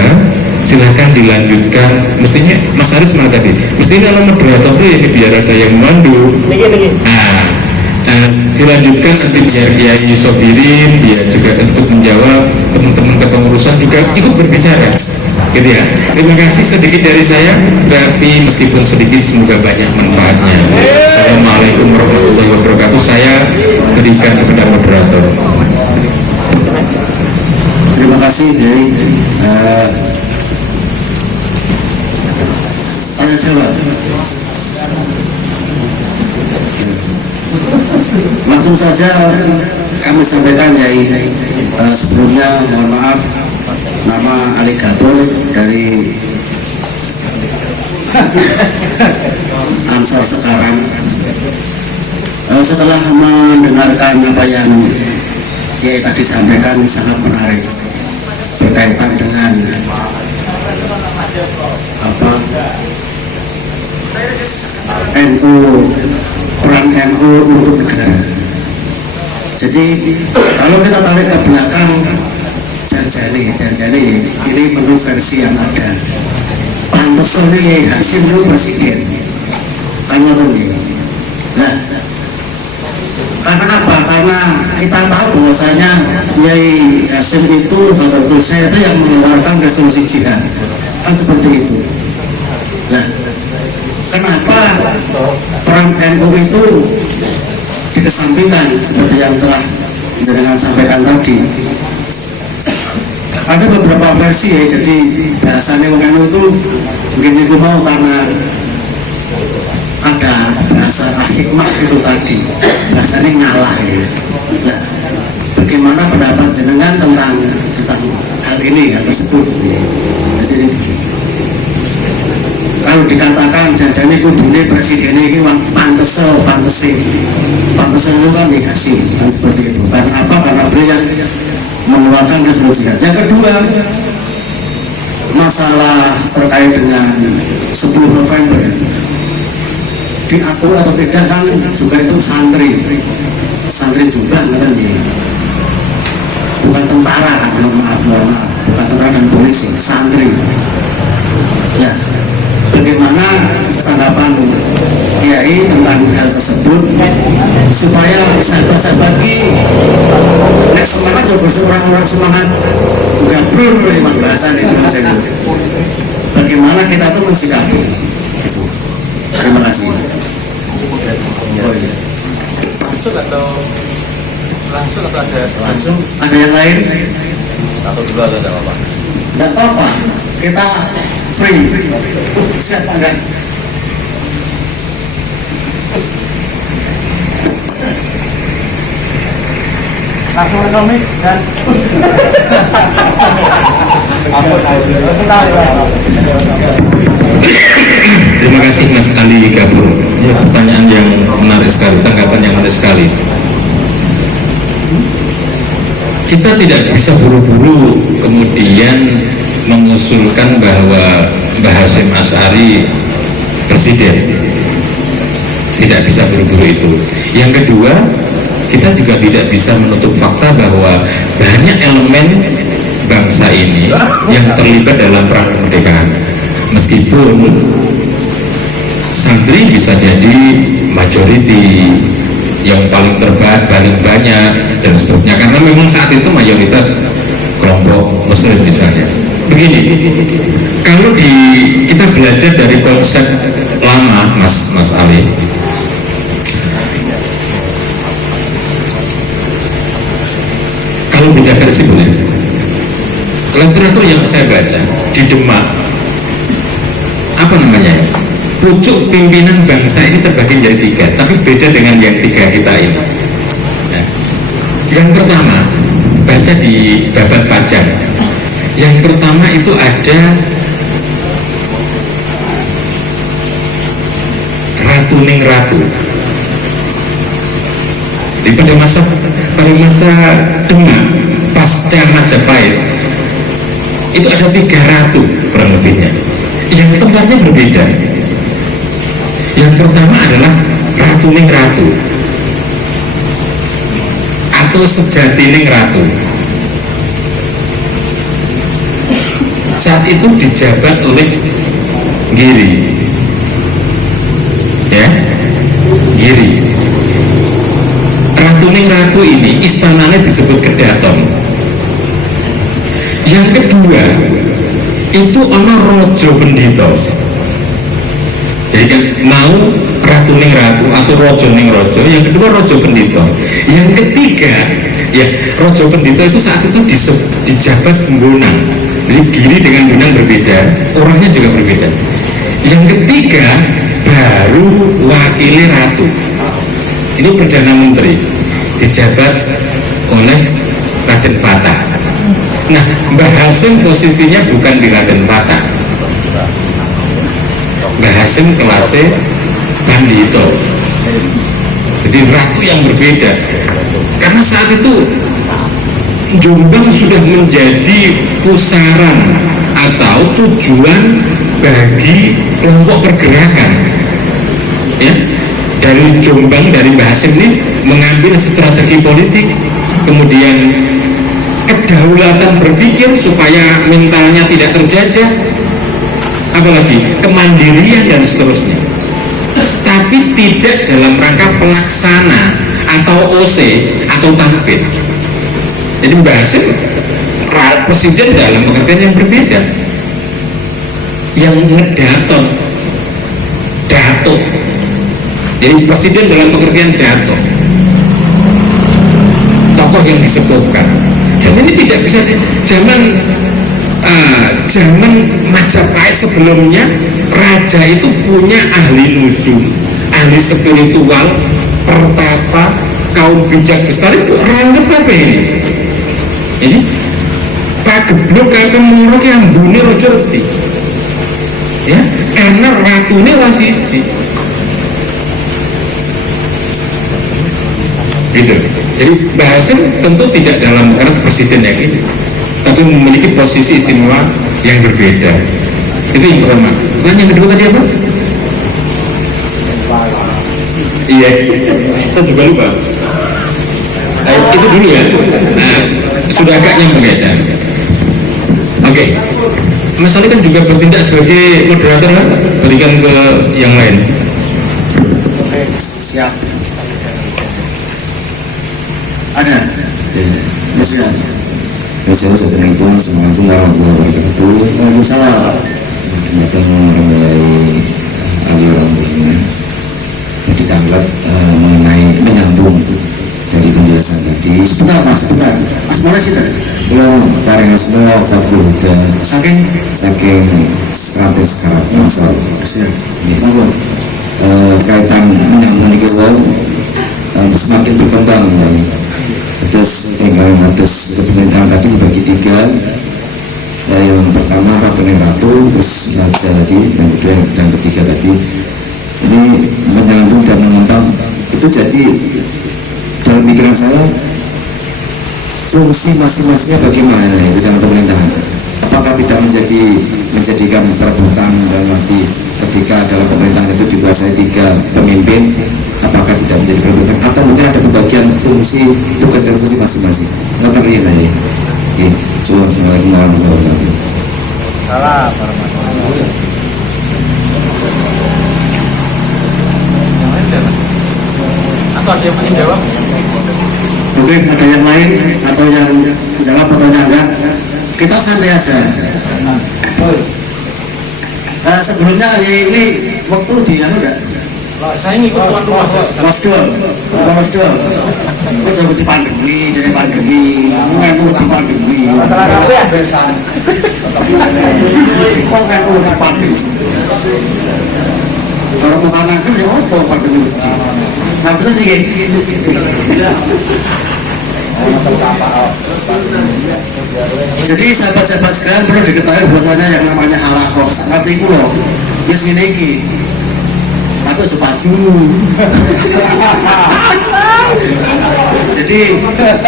Silahkan dilanjutkan. Mestinya Mas Haris mana tadi? Mestinya kalau moderator itu ini biar ada yang memandu. Dilanjutkan nanti biar Kiai Sobirin dia juga untuk menjawab, teman-teman kepengurusan juga ikut berbicara, gitu ya. Terima kasih sedikit dari saya, tapi meskipun sedikit semoga banyak manfaatnya. Assalamualaikum warahmatullahi wabarakatuh. Saya berikan kepada moderator. Terima kasih, Dek. Saya jawab. Langsung saja kami sampaikan Yai, sebelumnya mohon maaf, nama Aligator dari Ansor sekarang. Setelah mendengarkan apa yang Yai tadi sampaikan sangat menarik berkaitan dengan apa NU, peran NU untuk negara. Jadi kalau kita tarik ke belakang janjani ini menurut versi yang ada. Pantesan Hasim itu presiden. Kan ngoten nggih. Nah, karena apa? Karena kita tahu bahwasanya Yai Hasim itu Hadratul Syekh itu yang mengeluarkan resolusi jihad. Kan seperti itu. Nah, kenapa peran NU itu dikesampingkan seperti yang telah dengan sampaikan tadi? Ada beberapa versi ya, jadi bahasanya NU itu mungkin itu mau karena ada bahasa hikmah itu tadi, bahasanya ngalah ya. Nah, bagaimana pendapat jenengan tentang hal ini ya, tersebut ya. Jadi kalau dikatakan jajane kudune presiden ini pantese itu kan dikasih kan seperti itu. Karena apa? Karena beliau yang mengeluarkan resolusi. Yang kedua, masalah terkait dengan 10 November diatur atau tidak kan juga itu santri juga kan ya. Bukan tentara kan, mohon maaf, bukan tentara dan polisi, santri. Ya, bagaimana tanggapan Kiai tentang hal tersebut supaya sahabat-sahabat ini nek semangat juga orang-orang semangat gabrul lewat bahasa itu mas itu. Bagaimana kita tuh mensikapi itu. Terima kasih. Oh, iya. Langsung atau ada Langsung ada yang lain? atau dulu ada apa? Tidak apa-apa, kita free. Siapa enggak? Langsung ekonomi dan Terima kasih Mas Ali Gabur. Ya, pertanyaan yang menarik sekali, tanggapan yang menarik sekali. Kita tidak bisa buru-buru kemudian mengusulkan bahwa Mbah Hasyim Asy'ari presiden. Tidak bisa buru-buru itu. Yang kedua, kita juga tidak bisa menutup fakta bahwa banyak elemen bangsa ini yang terlibat dalam perang kemerdekaan. Meskipun santri bisa jadi majority yang paling terbaik, paling banyak dan seterusnya, karena memang saat itu mayoritas kelompok muslim misalnya. Begini, kalau kita belajar dari konsep lama Mas Ali, kalau beda versi boleh. Literatur yang saya baca di Demak, apa namanya, pucuk pimpinan bangsa ini terbagi menjadi 3, tapi beda dengan yang 3 kita ini. Nah, yang pertama, baca di Babat Pajang, yang pertama itu ada Ratu Ningratu. Di pada masa Demak pasca Majapahit itu ada 3 ratu kurang lebihnya, yang tempatnya berbeda. Yang pertama adalah Ratu Ningratu atau Sejatining Ratu. Saat itu dijabat oleh Giri, ya, Giri. Ratu Ningratu ini istananya disebut Kedaton. Yang kedua itu ono Rojo Pendito. Jadi kan mau Ratu Ningratu atau Rojo Ningrojo, yang kedua Rojo Pendito. Yang ketiga ya Rojo Pendito itu saat itu dijabat Gunang. Jadi Giri dengan Gunang berbeda, orangnya juga berbeda. Yang ketiga baru wakili ratu. Ini Perdana Menteri dijabat oleh Raden Fatah. Nah, Mbah Hasim posisinya bukan di Raden Fatah. Mbah Hasim kelasnya Pandito. Jadi ratu yang berbeda. Karena saat itu Jombang sudah menjadi pusaran atau tujuan bagi kelompok pergerakan. Ya, dari Jombang, dari Mbah Hasim ini mengambil strategi politik, kemudian kedaulatan berpikir supaya mentalnya tidak terjajah, apalagi kemandirian dan seterusnya, tapi tidak dalam rangka pelaksana atau OC atau tanfid. Jadi Mbah Hasim presiden dalam pengertian yang berbeda, yang ngedaton, dato. Jadi presiden dalam pengertian dato, tokoh yang disepuhkan. Dan ini tidak bisa zaman Majapahit sebelumnya, raja itu punya ahli nujum, ahli spiritual, pertapa, kaum bijak bestari. Rangkep apa ini? Ini Pak Geblok apa murok yang bunyi rojo reti. Ya, karena ratunya wasiji. Gitu. Jadi Mbah Hasim tentu tidak dalam karena presiden yang ini, tapi memiliki posisi istimewa yang berbeda. Itu yang pertama. Dan yang kedua tadi apa? Iya, saya juga lupa. Itu dulu ya. Nah, sudah agak nyambung ya. Oke. Mas Ali kan juga bertindak sebagai moderator kan? Berikan ke yang lain. Siap. Ada. Ya siap. Assalamualaikum warahmatullahi wabarakatuh. Waalaikumsalam. Datang mulai aliran ini ditangkap mengenai menyambung dari penjelasan tadi. Sebentar mas, sebentar. Asmara sih tadi. Belum tarik semua Fathul Huda Saking strategi sekarang masuk. siap. Monggo. Kaitan menyambung ini semakin berkembang ya. Terus tinggal atas kepemimpinan tadi dibagi tiga. Yang pertama ratu, terus raja tadi, yang kedua dan ketiga tadi. Ini menyambung dan mengembang itu jadi dalam pikiran saya fungsi masing-masingnya bagaimana itu dalam pemerintahan. Apakah tidak menjadikan perebutan dalam arti ketika dalam pemerintahan itu dikuasai tiga pemimpin, apakah tidak menjadi perebutan atau mungkin ada pembagian fungsi tugas dan fungsi masing-masing. Nggak terlihat aja. Assalamualaikum warahmatullahi wabarakatuh. Salam warahmatullahi wabarakatuh. Yang lain ada? Atau ada yang ingin jawab? Mungkin ada yang lain atau yang jawab pertanyaan enggak? Kita santai aja. Sebelumnya ini waktu di anu enggak? Saya ngikut tuan rumah. Wasdol, itu di pandemi, dari pandemi, mengaku di pandemi. Kok ngaku di pandemi? Kalau mau kanan kan ya apa pandemi? Nah betul sih. Jadi sahabat-sahabat sekalian perlu diketahui bahwasanya yang namanya alakoh ngerti ku loh, wis ngene iki. Tapi aja padu. Jadi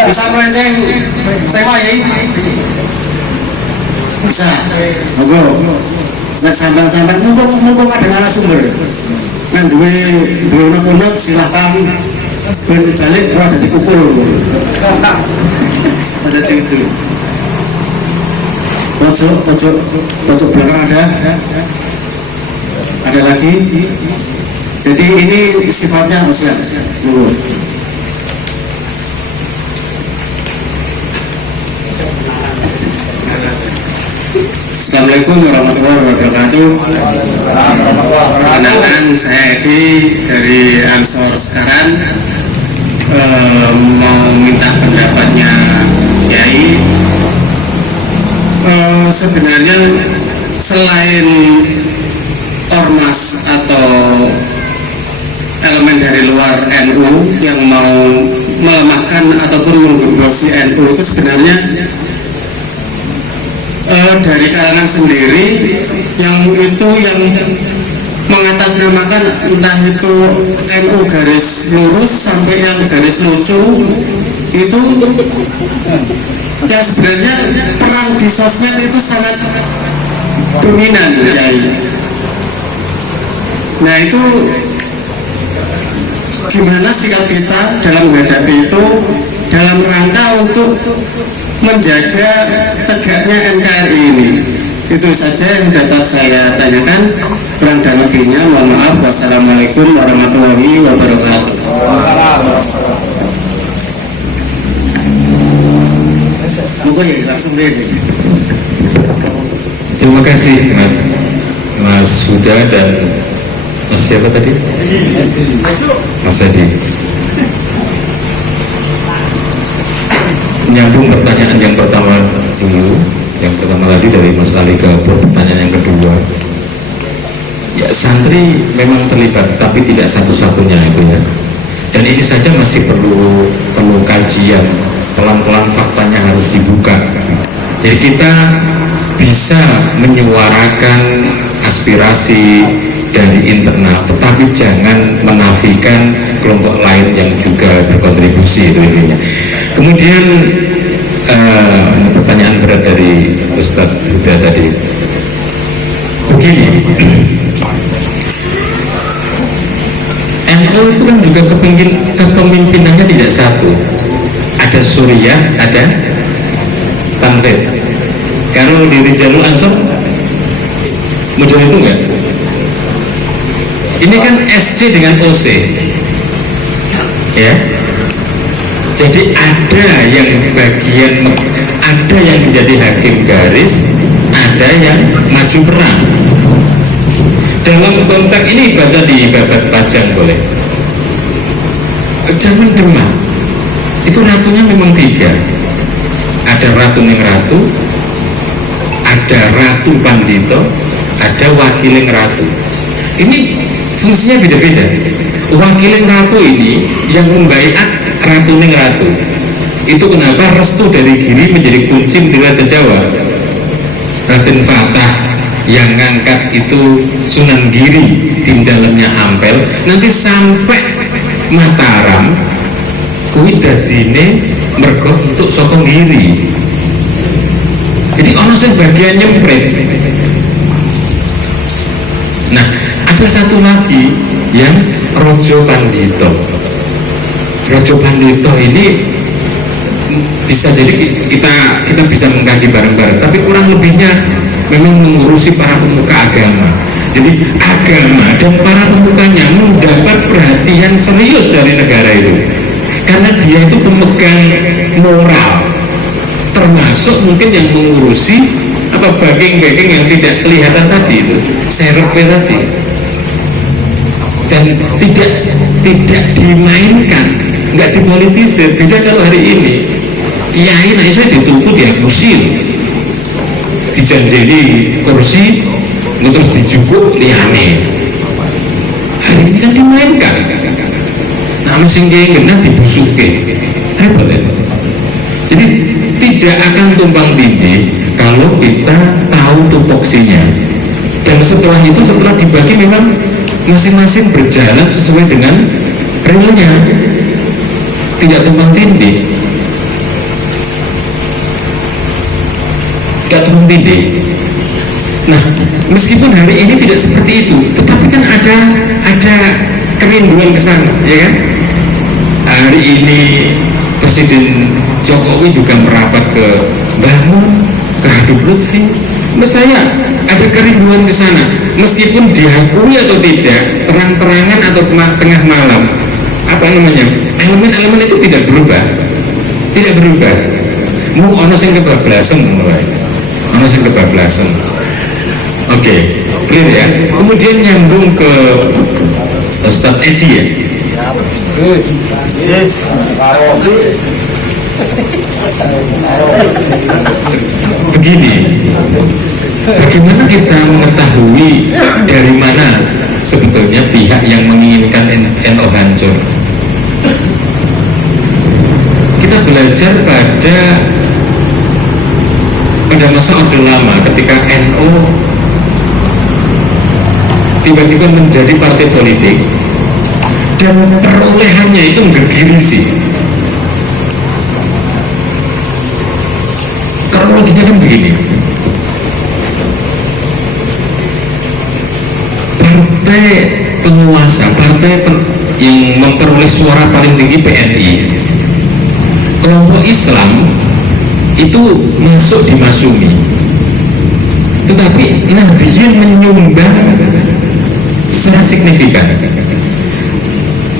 bisa melenceng tema ya. Bisa. Monggo. Nah sampean-sampean mumpung ada narasumber. Nah duwe unek-unek silakan balik ora dadi pukul. Ada itu. Pojok belakang ada lagi. Jadi ini sifatnya siap. Assalamualaikum warahmatullahi wabarakatuh. Perkenalkan, saya Edi dari Ansor Sekarang. Mau minta pendapatnya Kiai. Sebenarnya selain ormas atau elemen dari luar NU yang mau melemahkan ataupun menggembosi NU itu sebenarnya dari kalangan sendiri yang mengatasnamakan entah itu NU garis lurus sampai yang garis lucu itu yang sebenarnya peran di sosmed itu sangat dominan ya. Nah itu gimana sikap kita dalam menghadapi itu dalam rangka untuk menjaga tegaknya NKRI ini. Itu saja yang dapat saya tanyakan. Kurang dan lebihnya mohon maaf. Wassalamualaikum warahmatullahi wabarakatuh. Monggo ya langsung deh. Terima kasih Mas Huda dan Mas siapa tadi? Mas Adi. Menyambung pertanyaan yang pertama dulu, yang pertama tadi dari Mas Ali ke pertanyaan yang kedua. Ya, santri memang terlibat, tapi tidak satu-satunya itu ya. Dan ini saja masih perlu kajian, pelan-pelan faktanya harus dibuka. Jadi kita bisa menyuarakan aspirasi dari internal, tetapi jangan menafikan kelompok lain yang juga berkontribusi itu intinya. Kemudian pertanyaan berat dari Ustadz Huda tadi begini, NU itu kan juga kepemimpinannya tidak satu, ada Suriah, ada Tamrid. Kalau di Rijalul Ansor model itu enggak? Ini kan SC dengan OC ya. Jadi ada yang bagian, ada yang menjadi hakim garis, ada yang maju perang. Dalam konteks ini baca di babat Pajang boleh. Zaman Demak itu ratunya memang 3. Ada Ratu Ning Ratu, ada Ratu Pandito, ada Wakiling Ratu. Ini fungsinya beda-beda. Wakiling Ratu ini yang membaiat Ratu Ning Ratu. Itu kenapa restu dari Giri menjadi kunci di Raja Jawa. Raden Fatah yang ngangkat itu Sunan Giri, di dalamnya Ampel. Nanti sampai Mataram kuwi dadine mergo untuk saka Giri. Jadi ono sing bagian nyemprit. Nah, ada satu lagi yang Rojo Pandito. Rojo Pandito ini bisa jadi kita bisa mengkaji bareng-bareng, tapi kurang lebihnya memang mengurusi para pemuka agama. Jadi agama dan para pemukanya mendapat perhatian serius dari negara itu, karena dia itu pemegang moral, termasuk mungkin yang mengurusi apa backing yang tidak kelihatan tadi itu, serepnya tadi, dan tidak dimainkan, nggak dipolitisir. Beda kalau hari ini kiai nah saya dituku diagusir, dijanjeni kursi, terus dijukuk liane. Hari ini kan dimainkan. Nah, sing kiai kena dibusuke, repot ya. Jadi tidak akan tumpang tindih kalau kita tahu tupoksinya. Dan setelah itu, setelah dibagi memang masing-masing berjalan sesuai dengan realnya, tidak tumpang tindih. Tidak tumpang tindih. Nah, meskipun hari ini tidak seperti itu, tetapi kan ada kerinduan ke sana, ya kan? Hari ini Presiden Jokowi juga merapat ke Mbah Mun, ke Habib Lutfi. Menurut saya ada kerinduan ke sana, meskipun diakui atau tidak, terang-terangan atau tengah malam, apa namanya, elemen-elemen itu tidak berubah. Mau ono sing kebablasan, ono sing kebablasan. Oke, clear ya. Kemudian nyambung ke Ustadz Edi ya. Begini, bagaimana kita mengetahui dari mana sebetulnya pihak yang menginginkan NU hancur? Kita belajar pada masa Orde Lama ketika NU tiba-tiba menjadi partai politik dan perolehannya itu menggirisi. Kronologinya kan begini, partai penguasa, yang memperoleh suara paling tinggi PNI, kelompok Islam itu masuk di Masumi, tetapi Nahdliyin menyumbang secara signifikan,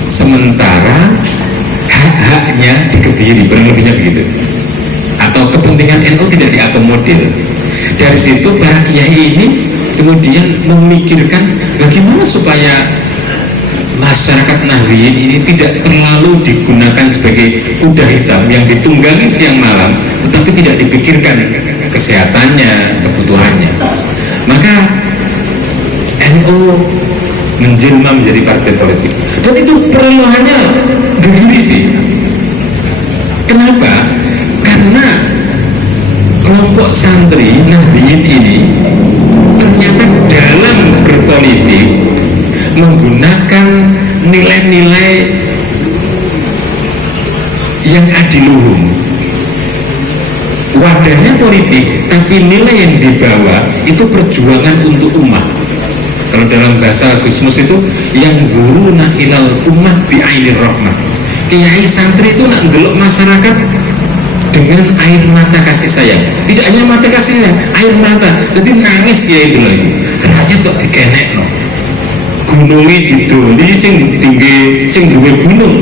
sementara hak-haknya dikebiri, kurang lebihnya begitu, atau kepentingan NU tidak diakomodir. Dari situ para kiai ini kemudian memikirkan bagaimana supaya masyarakat Nahdliyin ini tidak terlalu digunakan sebagai kuda hitam yang ditunggangi siang malam tetapi tidak dipikirkan kesehatannya, kebutuhannya. Maka NU menjelma menjadi partai politik dan itu perolehannya bergilisi. Kenapa? Karena kelompok santri Nahdliyin ini ternyata dalam berpolitik menggunakan nilai-nilai yang adiluhum. Wadahnya politik, tapi nilai yang dibawa itu perjuangan untuk umat. Kalau dalam bahasa Gusmus itu yang guruna ilal ummah bi'ainir rahmah. Kiai santri itu nak ngelok masyarakat dengan air mata kasih sayang. Tidak hanya mata kasih sayang, air mata. Jadi nangis kiai dulu ini. Rakyat kok dikenek no. Gunungnya didoli sing tinggi sing duwe gunung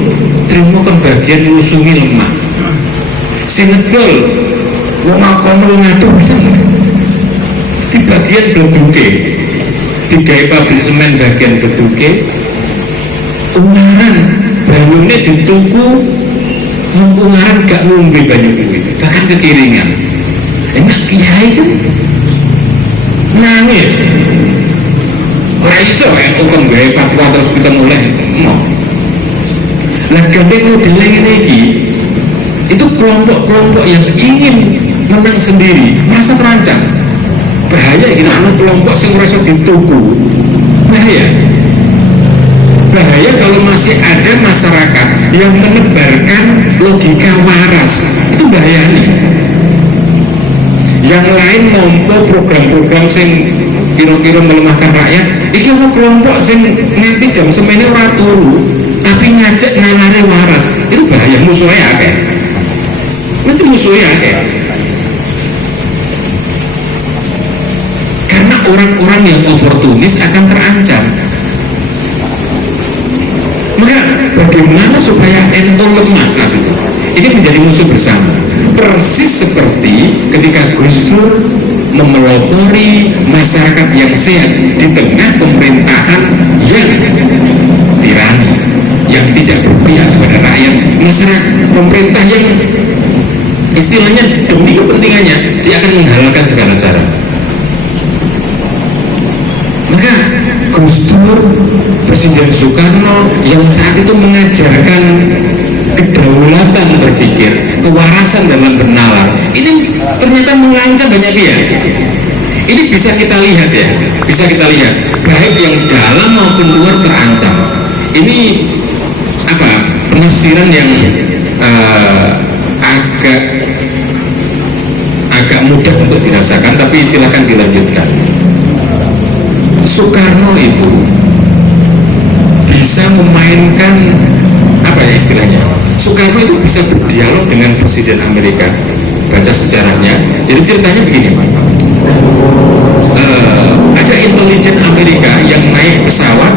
terima kan bagian ngusungi lemah sing ngedol wong makono ngatur bisa di bagian beduke digawe pabrik semen bagian beduke ungaran banyune dituku ungaran gak ngombe banyu kuwi bahkan kekiringan enak kiai kan nangis ora iso NU kan gawe fatwa terus kita mulai mau. Lah gandeng model ngene iki itu kelompok-kelompok yang ingin menang sendiri merasa terancam. Bahaya iki nek kelompok sing ora iso dituku. Bahaya. Bahaya kalau masih ada masyarakat yang menebarkan logika waras. Itu bahaya nih. Yang lain mampu program-program sing kira-kira melemahkan rakyat, iki ono kelompok sing nganti jam semene ora turu, tapi ngajak ngalare waras. Itu bahaya, musuhnya akeh. Mesti musuhnya akeh. Karena orang-orang yang oportunis akan terancam. Maka bagaimana supaya NU lemah saat itu? Ini menjadi musuh bersama. Persis seperti ketika Gus Dur memelopori masyarakat yang sehat di tengah pemerintahan yang tirani, yang tidak berpihak kepada rakyat, masyarakat pemerintah yang istilahnya demi kepentingannya dia akan menghalalkan segala cara. Maka Gus Dur, Presiden Soekarno yang saat itu mengajarkan kedaulatan berpikir, kewarasan dalam bernalar, ini ternyata mengancam banyak pihak. Ini bisa kita lihat ya, bisa kita lihat baik yang dalam maupun luar terancam. Ini apa penafsiran yang agak mudah untuk dirasakan, tapi silakan dilanjutkan. Soekarno itu bisa memainkan apa ya istilahnya? Soekarno itu bisa berdialog dengan Presiden Amerika. Baca sejarahnya. Jadi ceritanya begini, ada intelijen Amerika yang naik pesawat,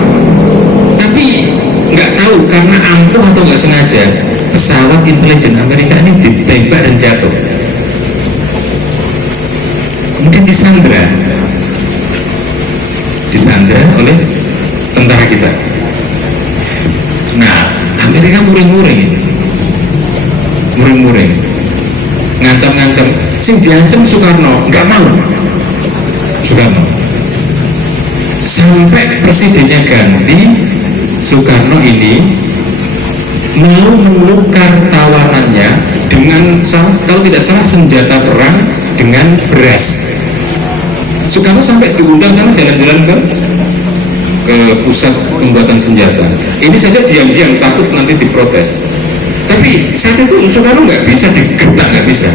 tapi nggak tahu karena ampuh atau nggak sengaja pesawat intelijen Amerika ini ditembak dan jatuh. Mungkin disandra oleh tentara kita. Nah, Amerika muring-muring. sing diancam Soekarno nggak mau. Soekarno sampai presidennya ganti, Soekarno ini mau menukar tawarannya dengan, kalau tidak salah, senjata perang dengan beras. Soekarno sampai diundang sana jalan-jalan ke pusat pembuatan senjata. Ini saja diam-diam takut nanti diprotes. Tapi saat itu Soekarno nggak bisa digertak, nggak bisa.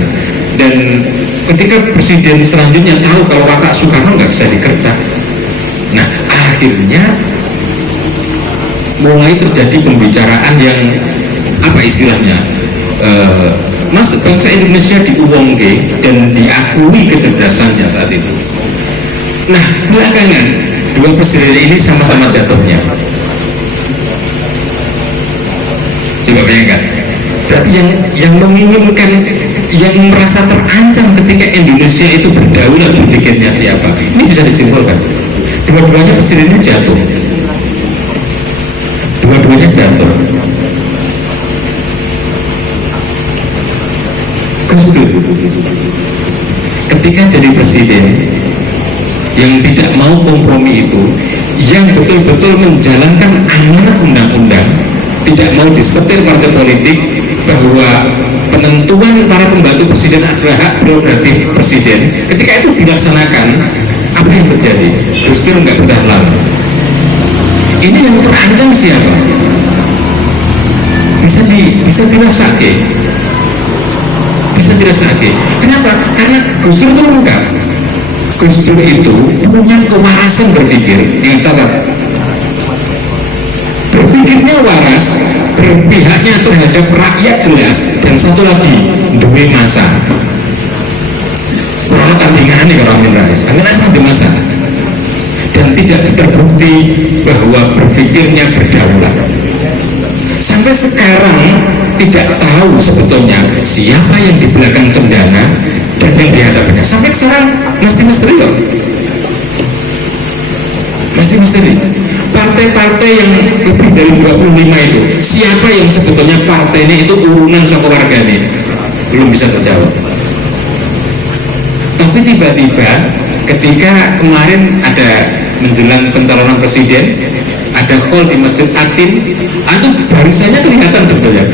Dan ketika presiden selanjutnya tahu kalau watak Soekarno nggak bisa digertak, nah akhirnya mulai terjadi pembicaraan yang apa istilahnya, Mas, bangsa Indonesia diuwongke dan diakui kecerdasannya saat itu. Nah belakangan dua presiden ini sama-sama jatuhnya. Coba bayangkan, berarti yang menginginkan, yang merasa terancam ketika Indonesia itu berdaulat berpikirnya siapa? Ini bisa disimpulkan, dua-duanya presiden ini jatuh. Dua-duanya jatuh. Gus Dur ketika jadi presiden yang tidak mau kompromi itu, yang betul-betul menjalankan amanat undang-undang, tidak mau disetir partai politik, bahwa penentuan para pembantu presiden adalah hak prerogatif presiden. Ketika itu dilaksanakan, apa yang terjadi? Gus Dur nggak bertahan lama. Ini yang terancam siapa? Bisa dirasake. Kenapa? Karena Gus Dur itu lengkap. Gus Dur itu punya kewarasan berpikir. Yang catat, berpikirnya waras, berpihaknya terhadap rakyat jelas, dan satu lagi, duwe masa. Karena tandingan nih kalau Amin Rais ada masa, dan tidak terbukti bahwa berpikirnya berdaulat. Sampai sekarang tidak tahu sebetulnya siapa yang di belakang cendana dan yang dihadapannya. Sampai sekarang masih misteri loh. Masih misteri. Partai-partai yang lebih dari 25 itu, siapa yang sebetulnya partainya itu urunan sama warganya, belum bisa terjawab. Tapi tiba-tiba ketika kemarin ada menjelang pencalonan presiden, ada call di Masjid Atin, itu barisannya kelihatan sebetulnya,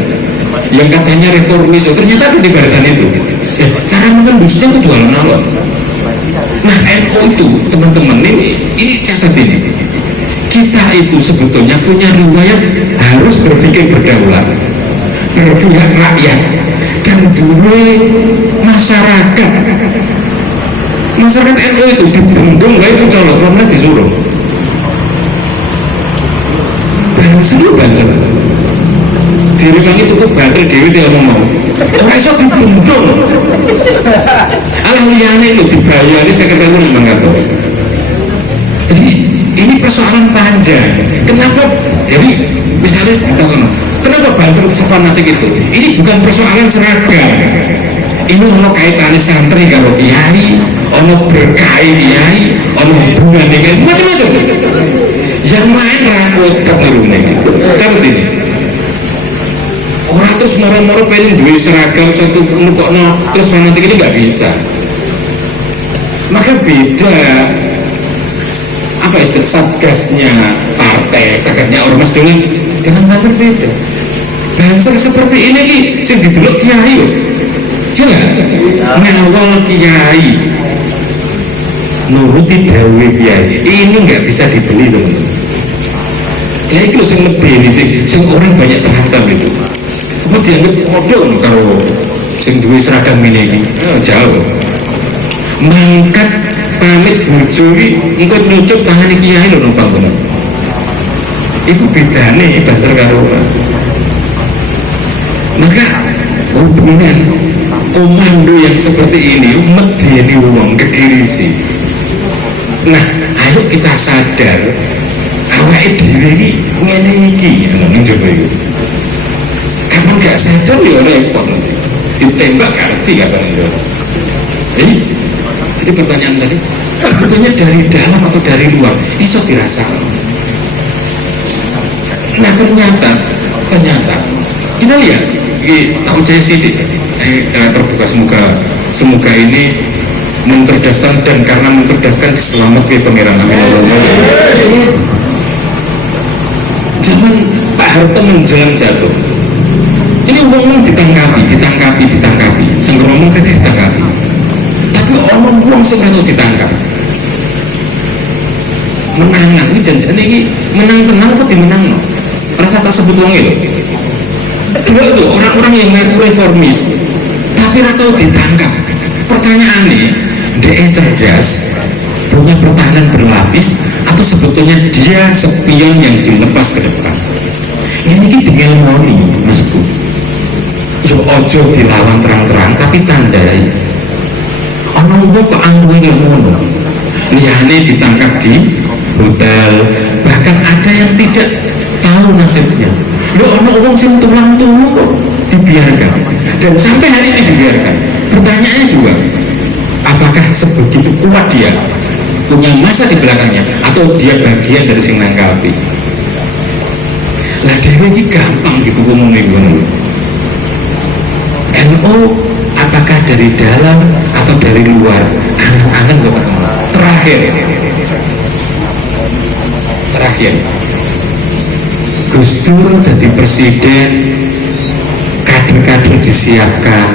yang katanya reformis, ternyata ada di barisan itu. Cara menembusnya itu jualan alon. Nah NU itu teman-teman, ini catat ini, kita itu sebetulnya punya riwayat harus berpikir berdaulat, berpihak rakyat, dan duwe masyarakat. Masyarakat NU itu dibendung, gak itu colok, karena disuruh banser diri pagi itu baterai dewi dia ngomong orang iso dibendung alah liane itu dibayari sekretariat memang gak boleh. Jadi ini persoalan panjang. Kenapa? Jadi misalnya kita kenapa banser sefanatik itu? Ini bukan persoalan seragam. Ini ono kaitannya santri kalau kiai, ono berkai kiai, ono hubungan dengan macam-macam. Yang lain rakut terus ini. Orang terus moro-moro pengen duit seragam satu nukokno terus fanatik ini nggak bisa. Maka beda apa istilah satgasnya partai, satgasnya ormas dengan banser beda. Banser seperti ini nih, sing didelok kiai loh. Coba ngawal kiai, nuruti dawe kiai, ini nggak bisa dibeli teman-teman. Ya itu sing lebih ini sing orang banyak terancam itu. Kok dianggap kodong kalau sing duwe seragam ini jauh. Mangkat pamit bujuri, engkau nyucuk tangan kiai loh numpang bener. Itu bedane banser karo. Maka hubungan komando yang seperti ini medeni wong kekirisi. Nah, ayo kita sadar awake dhewe ngene iki ning coba iki. Kamu gak sadar ya repot. Ditembak arti kapan itu. Jadi pertanyaan tadi sebetulnya dari dalam atau dari luar iso dirasakan. Nah ternyata kita lihat ini tak ucai sidik terbuka, semoga ini mencerdaskan, dan karena mencerdaskan diselamatkan pangeran. Amin. Zaman Pak Harto menjelang jatuh, ini uang ditangkapi, sing ngomong kritis ditangkapi, tapi orang uang sing anu ditangkap menangan, ini janjian ini menang tenang apa dimenang no? Rasa tersebut uangnya loh. Dua itu orang-orang yang ngaku reformis tapi atau ditangkap. Pertanyaannya, dia cerdas, punya pertahanan berlapis, atau sebetulnya dia spion yang dilepas ke depan? Ini tinggal moni, masku. Yo ojo dilawan terang-terang, tapi tandai. Orang gue kok anggu yang ngono. Liyane ditangkap di hotel, bahkan ada yang tidak tahu nasibnya. Lo orang sing tulang-tulang kok dibiarkan, dan sampai hari ini dibiarkan. Pertanyaannya juga, apakah sebegitu kuat dia, punya masa di belakangnya, atau dia bagian dari sing nangkapi? Lah dia ini gampang gitu ngomongnya gini. NU apakah dari dalam atau dari luar? Aneh gak ketemu. Terakhir Gus Dur jadi presiden, kader-kader disiapkan,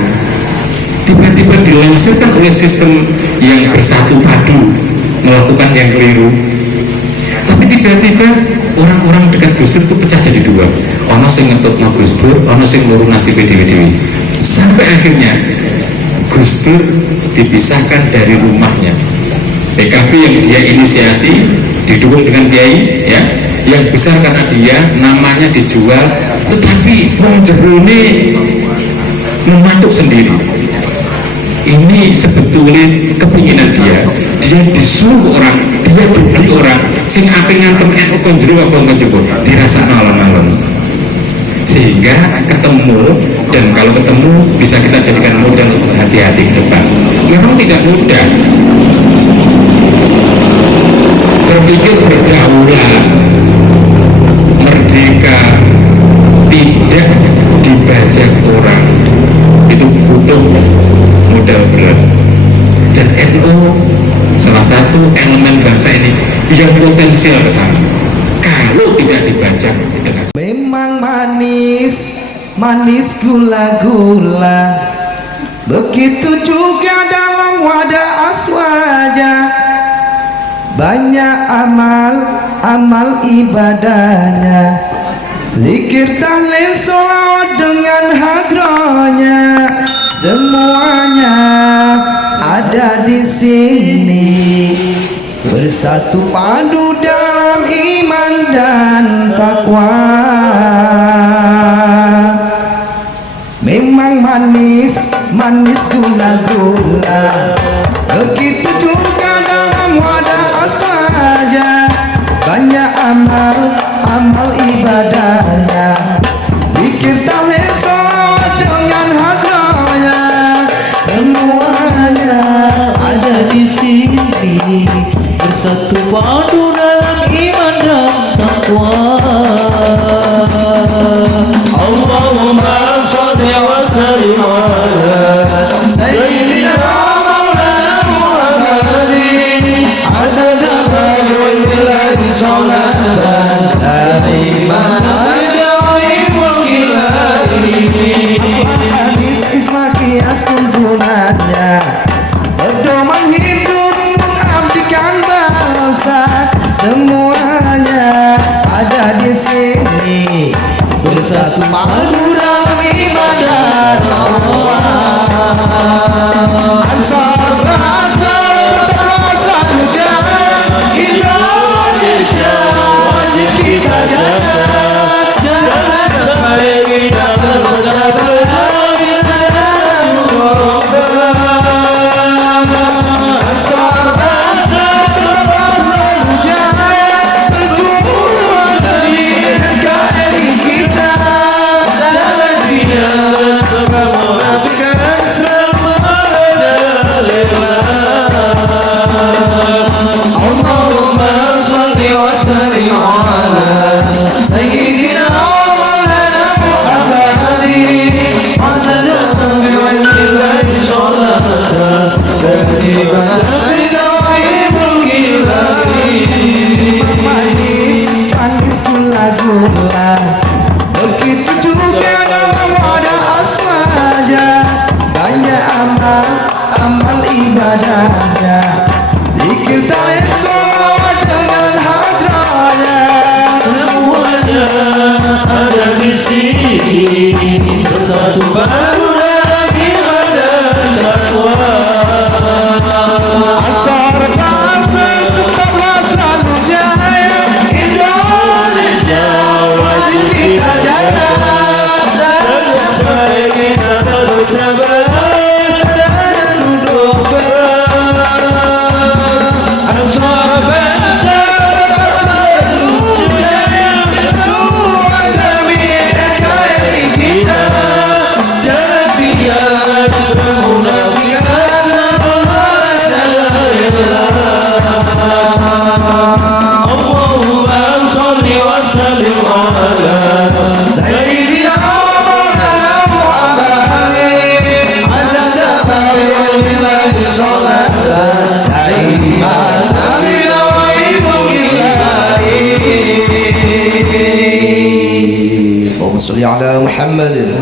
tiba-tiba dilengsarkan oleh sistem yang bersatu padu melakukan yang keliru. Tapi tiba-tiba orang-orang dekat Gus Dur itu pecah jadi dua, ono sing ngetutno Gus Dur, ono sing luru nasib dewi-dewi, sampai akhirnya Gus Dur dipisahkan dari rumahnya. PKB yang dia inisiasi didukung dengan Kiai ya, yang besar karena dia namanya dijual, tetapi wong jerone mematuk sendiri. Ini sebetulnya kepinginan dia disuruh orang, dia dibeli orang sing ape ngantem NU kon jero apa kon coba dirasakno alon-alon, sehingga ketemu, dan kalau ketemu bisa kita jadikan model untuk hati-hati ke depan. Memang tidak mudah berpikir berdaulat, merdeka, tidak dibajak orang, itu butuh modal berat. Dan NU salah satu elemen bangsa ini yang potensial ke sana. Kalau tidak dibajak di tengah. Memang manis, manis gula-gula, begitu juga dalam wadah aswaja. Banyak amal ibadahnya, zikir tahlil sholawat dengan hadronya, semuanya ada di sini, bersatu padu dalam iman dan takwa. Memang manis, manis gula-gula, begitu juga dalam wadah aswaja. Banyak amal ibadahnya, zikir tahlil sholawat dengan hadronya, semuanya ada di sini, bersatu padu dalam iman dan takwa. Allahumma sholli wa sallim ala sayyidina maulana Muhammadin adada bayyulillahi sholatan daiman hadis isma kias tuntunannya, pedoman hidup mengabdikan bangsa. Semuanya ada di sini, bersatu padu dalam iman dan takwa. Ansar rasa terasa juga Indonesia wajib kita jaga. Jangan sampai kita terpecah belah bila ada korban. Ansar rasa terasa juga perjuangan dari NKRI kita. ada di sini, bersatu baru lagi badan takwa. Ansar bangsa tetaplah selalu jaya, Indonesia wajib kita jaga. Jangan sampai kita terpecah belah dan duduk berat. Ansar bangsa selalu jaya, Tuhan demi NKRI kita. Jangan biarkan kemunafikan ada Allahumma sholli wa sallim ala Sayyidina Maulana Muhammadin adada billahi sholatan daimatan ila wajhillahi. Allahumma sholli ala Muhammadin.